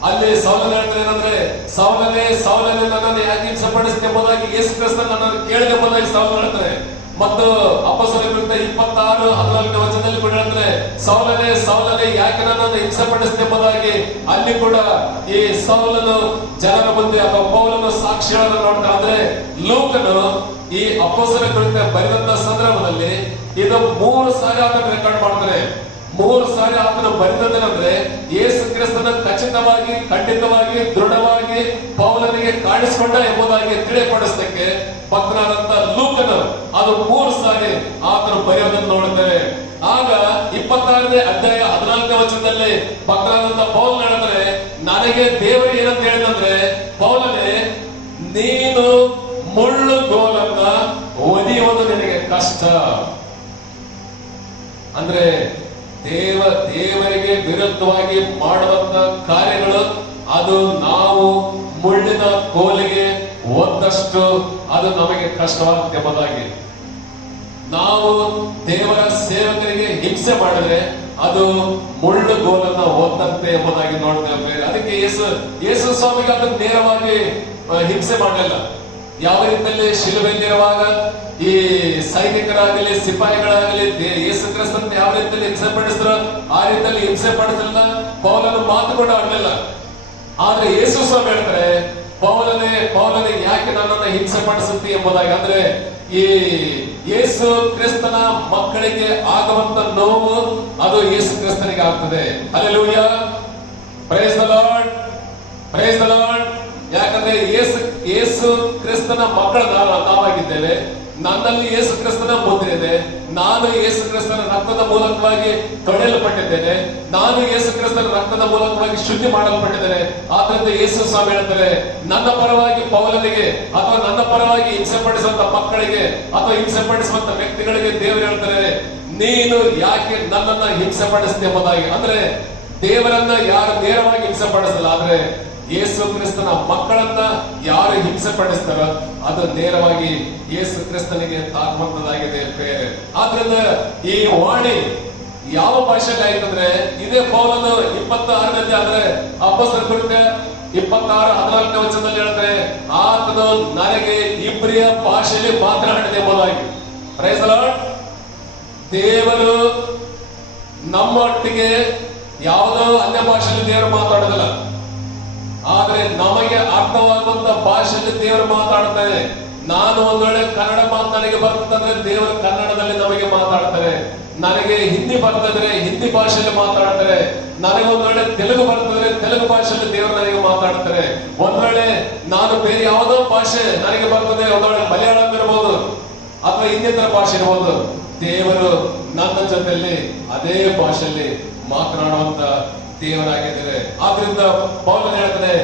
ಅಲ್ಲಿ ಸೌಲನ ಹೇಳ್ತಾರೆ ಏನಂದ್ರೆ, ಸೌಲನೇ ಸೌಲನೇ ನನ್ನನ್ನು ಯಾಕೆ ಹಿಂಸೆ ಪಡಿಸ್ತಿ ಎಂಬುದಾಗಿ ಯೇಸು ಕ್ರಿಸ್ತ ನನ್ನನ್ನು ಕೇಳಿದೆ ಎಂಬುದಾಗಿ ಸೌಲನ ಹೇಳ್ತಾರೆ. ಮತ್ತು ಅಪೊಸ್ತಲರ ಕೃತ್ಯ 26:14ನೇ ವಚನದಲ್ಲಿ ಕೂಡ ಹೇಳ್ತಾರೆ, ಸೌಲನೇ ಸೌಲನೇ ಯಾಕೆ ನನ್ನನ್ನು ಹಿಂಸೆ ಪಡಿಸ್ತಿ ಎಂಬುದಾಗಿ ಅಲ್ಲಿ ಕೂಡ ಈ ಸೌಲನು ಜನರ ಮುಂದೆ ಅಥವಾ ಪೌಲನು ಸಾಕ್ಷಿ ಹೇಳೋದನ್ನು ನೋಡ್ತಾರೆ. ಅಂದ್ರೆ ಲೂಕನು ಈ ಅಪೊಸ್ತಲರ ಕೃತ್ಯ ಬರೆದಂತ ಸಂದರ್ಭದಲ್ಲಿ ಇದು 3 ಸಾರಿ ಆತನ ರೆಕಾರ್ಡ್ ಮಾಡ್ತಾರೆ. 3 ಸಾರಿ ಆತನು ಬರೆದದ್ದೇನೆಂದ್ರೆ, ಯೇಸು ಕ್ರಿಸ್ತನ ಖಚಿತವಾಗಿ, ಖಂಡಿತವಾಗಿ, ದೃಢವಾಗಿ ಪೌಲನಿಗೆ ಕಾಣಿಸಿಕೊಂಡ ಎಂಬುದಾಗಿ ತಿಳಿಯಪಡಿಸಲಿಕ್ಕೆ ಭಕ್ತನಾದಂತ ಲೂಕನು ಅದು 3 ಸಾರಿ ಆತನು ಬರೆಯೋದನ್ನು ನೋಡುತ್ತೇವೆ. ಆಗ 26ನೇ ಅಧ್ಯಾಯ 14ನೇ ವಚನದಲ್ಲಿ ಭಕ್ತನಾದಂತ ಪೌಲನು ಹೇಳಿದ್ರೆ, ನನಗೆ ದೇವರು ಏನಂತ ಹೇಳಿದಂದ್ರೆ, ಪೌಲನೇ ನೀನು ಮುಳ್ಳುಗೋಲನ್ನ ಒದಿಯುವುದು ನಿನಗೆ ಕಷ್ಟ. ಅಂದ್ರೆ ದೇವರಿಗೆ ವಿರುದ್ಧವಾಗಿ ಮಾಡುವಂತ ಕಾರ್ಯಗಳು ಅದು ನಾವು ಮುಳ್ಳಿನ ಕೋಲಿಗೆ ಒದ್ದಷ್ಟು ಅದು ನಮಗೆ ಕಷ್ಟವಾಗುತ್ತೆ ಎಂಬುದಾಗಿ. ನಾವು ದೇವರ ಸೇವಕರಿಗೆ ಹಿಂಸೆ ಮಾಡಿದ್ರೆ ಅದು ಮುಳ್ಳು ಗೋಲನ್ನ ಒದ್ದಂತೆ ಎಂಬುದಾಗಿ ನೋಡ್ತೇವೆ. ಅದಕ್ಕೆ ಯೇಸು ಸ್ವಾಮಿಗೆ ಅದನ್ನು ನೇರವಾಗಿ ಹಿಂಸೆ ಮಾಡಲಿಲ್ಲ. ಯಾವ ರೀತಿಯಲ್ಲಿ ಶಿಲುಬೆಯಲ್ಲಿರುವಾಗ ಈ ಸೈನಿಕರಾಗಲಿ ಸಿಪಾಯಿಗಳಾಗಲಿ ಯೇಸು ಕ್ರಿಸ್ತನ ಯಾವ ರೀತಿಯಲ್ಲಿ ಹಿಂಸೆ ಪಡಿಸಿದ್ರು ಆ ರೀತಿಯಲ್ಲಿ ಹಿಂಸೆ ಪಡಿಸಲಿಲ್ಲ. ಪೌಲನ ಮಾತು ಕೂಡ ಆಡಲಿಲ್ಲ. ಆದ್ರೆ ಯೇಸು ಸ್ವಾಮಿ ಹೇಳ್ತಾರೆ, ಪೌಲನೇ ಪೌಲನೇ ಯಾಕೆ ನನ್ನನ್ನ ಹಿಂಸೆ ಪಡಿಸುತ್ತಿ ಎಂಬುದಾಗಿ. ಅಂದ್ರೆ ಈ ಯೇಸು ಕ್ರಿಸ್ತನ ಮಕ್ಕಳಿಗೆ ಆಗುವಂತ ನೋವು ಅದು ಯೇಸು ಕ್ರಿಸ್ತನಿಗೆ ಆಗ್ತದೆ. Hallelujah, praise the lord, praise the lord. ಯಾಕಂದ್ರೆ ಯೇಸು ಕ್ರಿಸ್ತನ ಮಕ್ಕಳ ನಾವಾಗಿದ್ದೇವೆ. ನನ್ನಲ್ಲಿ ಯೇಸು ಕ್ರಿಸ್ತನ ಮುದ್ರೆ ಇದೆ. ನಾನು ಯೇಸು ಕ್ರಿಸ್ತನ ರಕ್ತದ ಮೂಲಕವಾಗಿ ತೊಳೆಯಲ್ಪಟ್ಟಿದ್ದೇನೆ. ನಾನು ಯೇಸು ಕ್ರಿಸ್ತನ ರಕ್ತದ ಮೂಲಕವಾಗಿ ಶುದ್ಧಿ ಮಾಡಲ್ಪಟ್ಟಿದ್ದೇನೆ. ಆದ್ರಿಂದ ಯೇಸು ಸ್ವಾಮಿ ಹೇಳ್ತಾರೆ, ನನ್ನ ಪರವಾಗಿ ಪೌಲನಿಗೆ ಅಥವಾ ನನ್ನ ಪರವಾಗಿ ಹಿಂಸೆ ಪಡಿಸುವಂತ ಮಕ್ಕಳಿಗೆ ಅಥವಾ ಹಿಂಸೆ ಪಡಿಸುವಂತ ವ್ಯಕ್ತಿಗಳಿಗೆ ದೇವರು ಹೇಳ್ತಾರೆ, ನೀನು ಯಾಕೆ ನನ್ನನ್ನ ಹಿಂಸೆ ಪಡಿಸ್ತಿ ಎಂಬುದಾಗಿ. ಅಂದ್ರೆ ದೇವರನ್ನ ಯಾರು ನೇರವಾಗಿ ಹಿಂಸೆ ಪಡಿಸಲ್ಲ, ಆದ್ರೆ ಯೇಸು ಕ್ರಿಸ್ತನ ಮಕ್ಕಳನ್ನ ಯಾರು ಹಿಂಸೆ ಪಡಿಸ್ತಾರ ಅದು ನೇರವಾಗಿ ಯೇಸು ಕ್ರಿಸ್ತನಿಗೆ ತಾಕುವಂತದಾಗಿದೆ ಬೇರೆ. ಆದ್ರಿಂದ ಈ ವಾಣಿ ಯಾವ ಭಾಷೆಯಲ್ಲಿ ಆಯ್ತಂದ್ರೆ, ಇದೇ ಪೌಲನು 26ನೇ ಅಂದ್ರೆ ಅಪೊಸ್ತಲರ ಕೃತ್ಯ 26:14ನೇ ವಚನದಲ್ಲಿ ಹೇಳ್ತಾರೆ, ಆತನು ನನಗೆ ಇಬ್ರಿಯ ಭಾಷೆಯಲ್ಲಿ ಮಾತನಾಡಿದೆ ಎಂಬುದಾಗಿ. Praise the lord. ದೇವರು ನಮ್ಮೊಟ್ಟಿಗೆ ಯಾವುದೋ ಅನ್ಯ ಭಾಷೆಯಲ್ಲಿ ದೇವರು ಮಾತಾಡೋದಿಲ್ಲ. ಆದ್ರೆ ನಮಗೆ ಅರ್ಥವಾಗುವಂತ ಭಾಷೆ ಭಾಷೆಯಲ್ಲಿ ದೇವರು ಮಾತಾಡ್ತಾನೆ. ನಾನು ಒಂದ್ ವೇಳೆ ಕನ್ನಡ ನನಗೆ ಬರ್ತದಂದ್ರೆ ದೇವರು ಕನ್ನಡದಲ್ಲಿ ನಮಗೆ ಮಾತಾಡ್ತಾರೆ. ನನಗೆ ಹಿಂದಿ ಬರ್ತದ್ರೆ ಹಿಂದಿ ಭಾಷೆಯಲ್ಲಿ ಮಾತಾಡ್ತಾರೆ. ನನಗೆ ಒಂದ್ ವೇಳೆ ತೆಲುಗು ಬರ್ತದ್ರೆ ತೆಲುಗು ಭಾಷೆಯಲ್ಲಿ ದೇವರು ನನಗೆ ಮಾತಾಡ್ತಾರೆ. ಒಂದ್ ವೇಳೆ ನಾನು ಬೇರೆ ಯಾವುದೋ ಭಾಷೆ ನನಗೆ ಬರ್ತದೆ, ಒಂದ್ ವೇಳೆ ಮಲಯಾಳಂ ಇರ್ಬೋದು ಅಥವಾ ಇನ್ನಿತರ ಭಾಷೆ ಇರ್ಬೋದು, ದೇವರು ನನ್ನ ಜೊತೆಯಲ್ಲಿ ಅದೇ ಭಾಷೆಯಲ್ಲಿ ಮಾತನಾಡುವಂತ ದೇವರಾಗಿದ್ದಾರೆ. ಆದ್ರಿಂದ ಪೌಲನು ಹೇಳ್ತಾನೆ,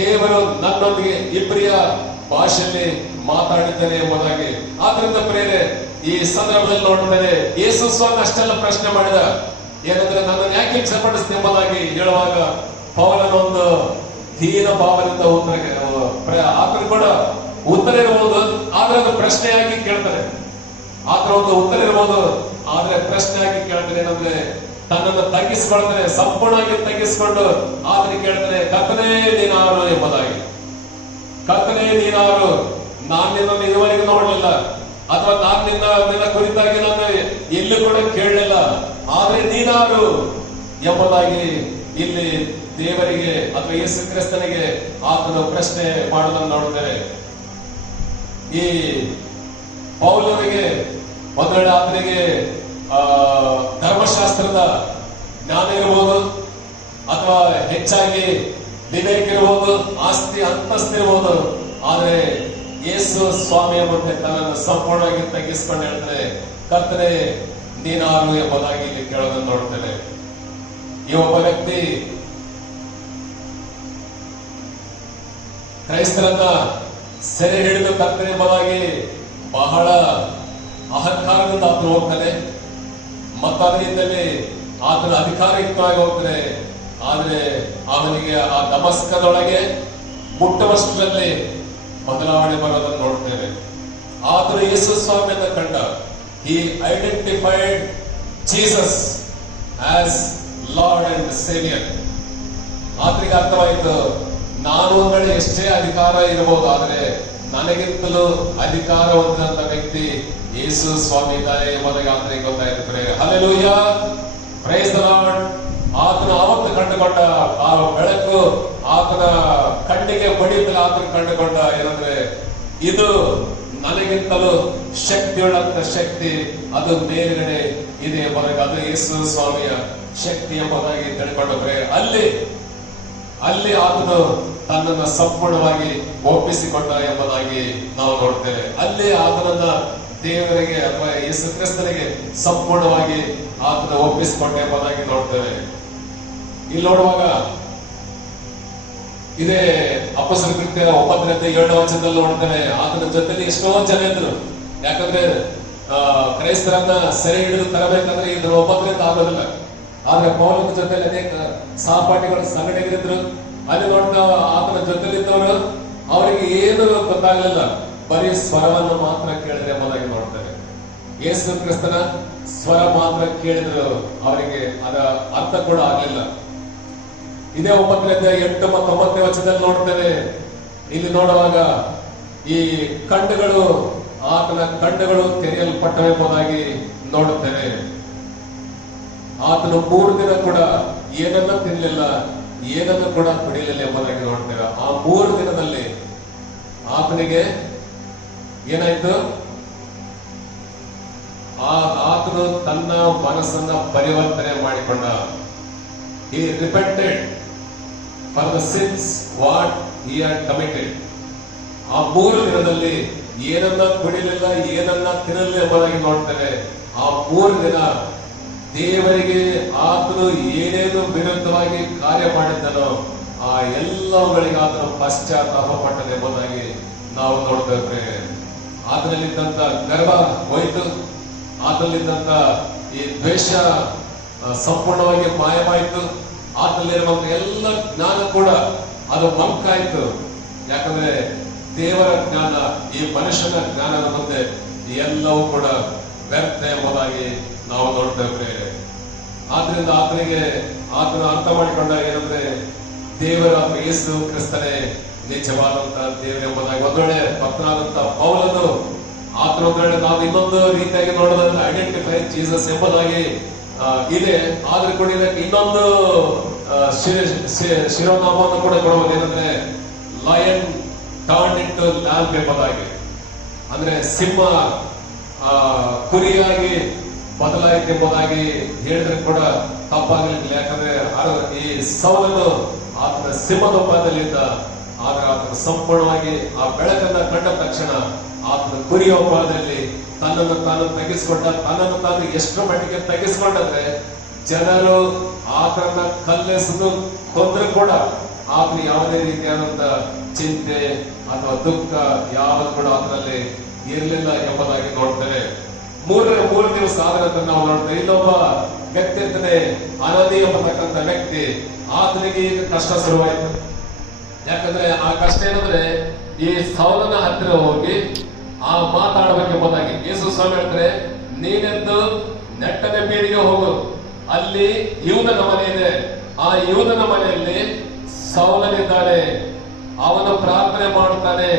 ದೇವರು ನನ್ನೊಂದಿಗೆ ಇಬ್ರಿಯ ಭಾಷೆಯಲ್ಲಿ ಮಾತಾಡಿದ್ದೇನೆ ಎಂಬುದಾಗಿ. ಆದ್ರಿಂದ ಪ್ರೇರೆ ಈ ಸಂದರ್ಭದಲ್ಲಿ ನೋಡ್ತೇನೆ, ಯೇಸು ಸ್ವಾಮಿ ಅಷ್ಟೆಲ್ಲ ಪ್ರಶ್ನೆ ಮಾಡಿದ, ಏನಂದ್ರೆ ನನ್ನನ್ನು ಯಾಕೆ ಹಿಂಸೆಪಡಿಸ್ತೆ ಎಂಬುದಾಗಿ ಹೇಳುವಾಗ ಪೌಲನ ಒಂದು ದೀನ ಭಾವದಿಂದ ಆತನು ಕೂಡ ಉತ್ತರ ಇರಬಹುದು, ಆದ್ರೆ ಅದು ಪ್ರಶ್ನೆಯಾಗಿ ಕೇಳ್ತಾರೆ. ಆತರ ಒಂದು ಉತ್ತರ ಇರಬಹುದು, ಆದ್ರೆ ಪ್ರಶ್ನೆಯಾಗಿ ಕೇಳ್ತಾರೆ. ಏನಂದ್ರೆ ತನ್ನನ್ನು ತಗ್ಗಿಸಿಕೊಳ್ತಾನೆ, ಸಂಪೂರ್ಣವಾಗಿ ತಗ್ಗಿಸಿಕೊಂಡು ಆತನ ಕೇಳ್ತಾನೆ, ಕರ್ತನೇ ನೀನಾರು ಎಂಬುದಾಗಿ. ಕರ್ತನೇ ನೀನಾರು, ನಾನ್ ನಿನ್ನನ್ನು ಇದುವರೆಗೂ ನೋಡ್ಲಿಲ್ಲ, ಅಥವಾ ನಾನ್ ನಿನ್ನ ಕುರಿತಾಗಿ ನಾನು ಎಲ್ಲೂ ಕೂಡ ಕೇಳಲಿಲ್ಲ, ಆದ್ರೆ ನೀನಾರು ಎಂಬುದಾಗಿ ಇಲ್ಲಿ ದೇವರಿಗೆ ಅಥವಾ ಯೇಸು ಕ್ರಿಸ್ತನಿಗೆ ಆತನ ಪ್ರಶ್ನೆ ಮಾಡೋದನ್ನು ನೋಡ್ತೇವೆ. ಈ ಪೌಲನಿಗೆ ಒಂದು ವೇಳೆ ಆತನಿಗೆ ಧರ್ಮಶಾಸ್ತ್ರದ ಜ್ಞಾನ ಇರಬಹುದು, ಅಥವಾ ಹೆಚ್ಚಾಗಿ ವಿವೇಕ ಇರಬಹುದು, ಆಸ್ತಿ ಅಂತಸ್ತು ಇರಬಹುದು, ಆದ್ರೆ ಯೇಸು ಸ್ವಾಮಿಯ ಮುಂದೆ ತನ್ನನ್ನು ಸಂಪೂರ್ಣವಾಗಿ ತಗ್ಗಿಸಿಕೊಂಡು ಹೇಳ್ತಾರೆ, ಕರ್ತನೇ ನೀನಾರು ಎಂಬುದಾಗಿ ಇಲ್ಲಿ ಕೇಳೋದನ್ನು ನೋಡ್ತೇನೆ. ಈ ಒಬ್ಬ ವ್ಯಕ್ತಿ ಕ್ರೈಸ್ತರನ್ನ ಸೆರೆ ಹಿಡಿದು ಕರ್ತನೆ ಎಂಬುದಾಗಿ ಬಹಳ ಅಹಂಕಾರದಿಂದ ಆತನು ಹೋಗ್ತಾನೆ, ಮತ್ತು ಅದರಿಂದಲೇ ಆತನ ಅಧಿಕಾರಯುಕ್ತವಾಗಿ ಹೋಗ್ತಾನೆ. ಆದ್ರೆ ಅವನಿಗೆ ಆ ದಮಸ್ಕದೊಳಗೆ ಮುಟ್ಟುವಷ್ಟರಲ್ಲಿ ಬದಲಾವಣೆ ಬರೋದನ್ನು ನೋಡ್ತೇವೆ. ಆತನು ಯೇಸು ಸ್ವಾಮಿಯನ್ನು ಕಂಡ, he identified Jesus as Lord and Savior. ಆತನಿಗೆ ಅರ್ಥವಾಯಿತು, ನಾನು ಒಂದ್ ವೇಳೆ ಎಷ್ಟೇ ಅಧಿಕಾರ ಇರಬಹುದು, ಆದ್ರೆ ನನಗಿಂತಲೂ ಅಧಿಕಾರ ಹೊಂದಿದಂತ ವ್ಯಕ್ತಿ ಯೇಸು ಸ್ವಾಮಿ ಇದ್ದಾರೆ ಎಂಬುದಾಗಿ ಆತನಿಗೆ ಗೊತ್ತಾಯಿತು. Hallelujah, praise the lord. ಆತನು ಅವತ್ತು ಕಂಡುಕೊಂಡ ಆ ಬೆಳಕು ಆತನ ಕಣ್ಣಿಗೆ ಬಡಿಯುತ್ತಲೇ ಆತನ ಕಂಡುಕೊಂಡ, ಏನಂದ್ರೆ ಇದು ನನಗಿಂತಲೂ ಶಕ್ತಿಯುಳ್ಳಂತ ಶಕ್ತಿ, ಅದು ಮೇಲ್ಗಡೆ ಇದೆ ಎಂಬುದಾಗಿ, ಅದು ಯೇಸು ಸ್ವಾಮಿಯ ಶಕ್ತಿ ಎಂಬುದಾಗಿ ತಿಳ್ಕೊಂಡ್ರೆ ಅಲ್ಲಿ ಆತನು ತನ್ನನ್ನು ಸಂಪೂರ್ಣವಾಗಿ ಒಪ್ಪಿಸಿಕೊಂಡ ಎಂಬುದಾಗಿ ನಾವು ನೋಡ್ತೇವೆ. ಅಲ್ಲಿ ಆತನನ್ನ ದೇವರಿಗೆ ಅಥವಾ ಯೇಸು ಕ್ರಿಸ್ತನಿಗೆ ಸಂಪೂರ್ಣವಾಗಿ ಆತನ ಒಪ್ಪಿಸಿಕೊಂಡ ಎಂಬುದಾಗಿ ನೋಡ್ತೇವೆ. ಇಲ್ಲಿ ನೋಡುವಾಗ ಇದೇ ಅಪೊಸ್ತಲರ ಕೃತ್ಯ 9:7 ನೋಡ್ತೇವೆ, ಆತನ ಜೊತೆಲಿ ಎಷ್ಟೋ ಜನ ಇದ್ರು. ಯಾಕಂದ್ರೆ ಕ್ರೈಸ್ತರನ್ನ ಸೆರೆ ಹಿಡಿದು ತರಬೇಕಂದ್ರೆ ಇದು ಒಬ್ಬರಿಂದ ಆಗೋದಿಲ್ಲ. ಆದ್ರೆ ಪೌಲನ ಜೊತೆಲಿ ಅನೇಕ ಸಹಪಾಠಿಗಳು ಸಂಗಡಿಗರಿದ್ರು. ಅಲ್ಲಿ ನೋಡ್ತಾ ಆತನ ಜೊತೆಲಿದ್ದವರು ಅವರಿಗೆ ಏನು ಗೊತ್ತಾಗ್ಲಿಲ್ಲ, ಬರೀ ಸ್ವರವನ್ನು ಮಾತ್ರ ಕೇಳಿದ್ರೆ ಎಂಬುದಾಗಿ ನೋಡ್ತಾರೆ. ಯೇಸು ಕ್ರಿಸ್ತನ ಸ್ವರ ಮಾತ್ರ ಕೇಳಿದ್ರು, ಅವರಿಗೆ ಅದರ ಅರ್ಥ ಕೂಡ ಆಗ್ಲಿಲ್ಲ. ಇದೇ 9:8 ಮತ್ತು 9 ನೋಡ್ತೇವೆ. ಇಲ್ಲಿ ನೋಡುವಾಗ ಈ ಕಣ್ಣುಗಳು, ಆತನ ಕಣ್ಣುಗಳು ತೆರೆಯಲ್ಪಟ್ಟವೆಂಬುದಾಗಿ ನೋಡುತ್ತೇವೆ. ಆತನು 3 ದಿನ ಕೂಡ ಏನನ್ನ ತಿನ್ನಲಿಲ್ಲ, ಏನನ್ನು ಕೂಡ ಕುಡಿಯಲಿಲ್ಲ ಎಂಬುದಾಗಿ ನೋಡ್ತೇವೆ. ಆ 3 ದಿನದಲ್ಲಿ ಆತನಿಗೆ ಏನಾಯ್ತು, ಆತನು ತನ್ನ ಮನಸ್ಸನ್ನ ಪರಿವರ್ತನೆ ಮಾಡಿಕೊಂಡ. He repented for the sins what he had committed. ಆ 3 ದಿನದಲ್ಲಿ ಏನನ್ನ ಕುಡಿಲಿಲ್ಲ, ಏನನ್ನ ತಿನ್ನಲಿಲ್ಲ ಎಂಬುದಾಗಿ ನೋಡ್ತೇವೆ. ಆ 3 ದಿನ ದೇವರಿಗೆ ಆತನು ಏನೇನು ವಿರುದ್ಧವಾಗಿ ಕಾರ್ಯ ಮಾಡಿದ್ದನೋ ಆ ಎಲ್ಲವುಗಳಿಗೆ ಆತನು ಪಶ್ಚಾತ್ತಾಪ ಪಟ್ಟನೆ ಎಂಬುದಾಗಿ ನಾವು ನೋಡ್ತೇವೆ. ಆತನಲ್ಲಿದ್ದಂತ ಗರ್ವ ಹೋಯ್ತು, ಆತನಲ್ಲಿದ್ದಂತ ಈ ದ್ವೇಷ ಸಂಪೂರ್ಣವಾಗಿ ಮಾಯವಾಯಿತು. ಆತನಲ್ಲಿರುವಂತ ಎಲ್ಲ ಜ್ಞಾನ ಕೂಡ ಅದು ಮಂಕಾಯ್ತು. ಯಾಕಂದ್ರೆ ದೇವರ ಜ್ಞಾನ ಈ ಮನುಷ್ಯನ ಜ್ಞಾನದ ಮುಂದೆ ಎಲ್ಲವೂ ಕೂಡ ವ್ಯರ್ಥ ಎಂಬುದಾಗಿ ನಾವು ನೋಡ್ತೇವೆ. ಆದ್ರಿಂದ ಆತನ ಅರ್ಥ ಮಾಡಿಕೊಂಡ, ಏನಂದ್ರೆ ದೇವರ ಯೇಸು ಕ್ರಿಸ್ತನೇ ನಿಜವಾದಂತ ದೇವರು ಎಂಬುದಾಗಿ. ಒಂದ್ ವೇಳೆ ಭಕ್ತನಾದಂತ ಪೌಲನು ಆತನ ಒಂದ್ ವೇಳೆ ನಾವು ಇನ್ನೊಂದು ರೀತಿಯಾಗಿ ನೋಡೋದಂದ್ರೆ ಐಡೆಂಟಿಫೈ ಜೀಸಸ್ ಎಂಬುದಾಗಿ ಇದೆ. ಆದ್ರೂ ಕೂಡ ಇದಕ್ಕೆ ಇನ್ನೊಂದು ಶಿರೋನಾಮವನ್ನು ಕೂಡ ಕೊಡಬಹುದು. ಏನಂದ್ರೆ ಲಯನ್ ಟರ್ನ್ ಇಂಟು ಲ್ಯಾಂಪ್ ಎಂಬುದಾಗಿ, ಅಂದ್ರೆ ಸಿಂಹ ಕುರಿಯಾಗಿ ಬದಲಾಯಿತು ಎಂಬುದಾಗಿ ಹೇಳಿದ್ರೆ ಕೂಡ ತಪ್ಪಾಗಲಿಲ್ಲ. ಯಾಕಂದ್ರೆ ಈ ಸೌಲನು ಆತನ ಸಿಂಹದ ಉಪಾಯದಲ್ಲಿದ್ದ, ಆದ್ರೆ ಆತನ ಸಂಪೂರ್ಣವಾಗಿ ಆ ಬೆಳಕನ್ನ ಕಂಡ ತಕ್ಷಣ ಆತನ ಕುರಿಯ ಉಪಾಯದಲ್ಲಿ ತನ್ನನ್ನು ತಾನು ತಗ್ಗಿಸಿಕೊಂಡ. ತನ್ನನ್ನು ತಾನು ಎಷ್ಟರ ಮಟ್ಟಿಗೆ ತಗ್ಗಿಸಿಕೊಂಡಂದ್ರೆ ಜನರು ಆತನ ಕಲ್ಲೆಸೆದು ಕೊಂದ್ರೆ ಕೂಡ ಆತನ ಯಾವುದೇ ರೀತಿಯಾದಂತ ಚಿಂತೆ ಅಥವಾ ದುಃಖ ಯಾವುದು ಕೂಡ ಆತನಲ್ಲಿ ಇರಲಿಲ್ಲ ಎಂಬುದಾಗಿ ನೋಡ್ತೇವೆ. ಮೂರು ದಿವಸ ಆದ ನಂತರ ನಾವು ನೋಡ್ತೇವೆ, ಇಲ್ಲೊಬ್ಬ ವ್ಯಕ್ತಿ ಇರ್ತಾನೆ, ಅನನಿ ಎಂಬತಕ್ಕಂಥ ವ್ಯಕ್ತಿ. ಆತನಿಗೆ ಈಗ ಕಷ್ಟ ಶುರುವಾಯಿತು. ಯಾಕಂದ್ರೆ ಆ ಕಷ್ಟ ಏನಂದ್ರೆ ಈ ಸೌಲನ ಹತ್ತಿರ ಹೋಗಿ ಆ ಮಾತಾಡಬೇಕೆಂಬುದಾಗಿ ಯೇಸು ಸ್ವಾಮಿ ಹೇಳ್ತಾರೆ, ನೀನೆಂದು ನೆಟ್ಟನೆ ಬೀದಿಗೆ ಹೋಗು, ಅಲ್ಲಿ ಯೂದನ ಮನೆ ಇದೆ, ಆ ಯೂದನ ಮನೆಯಲ್ಲಿ ಸೌಲನಿದ್ದಾನೆ, ಅವನು ಪ್ರಾರ್ಥನೆ ಮಾಡುತ್ತಾನೆ,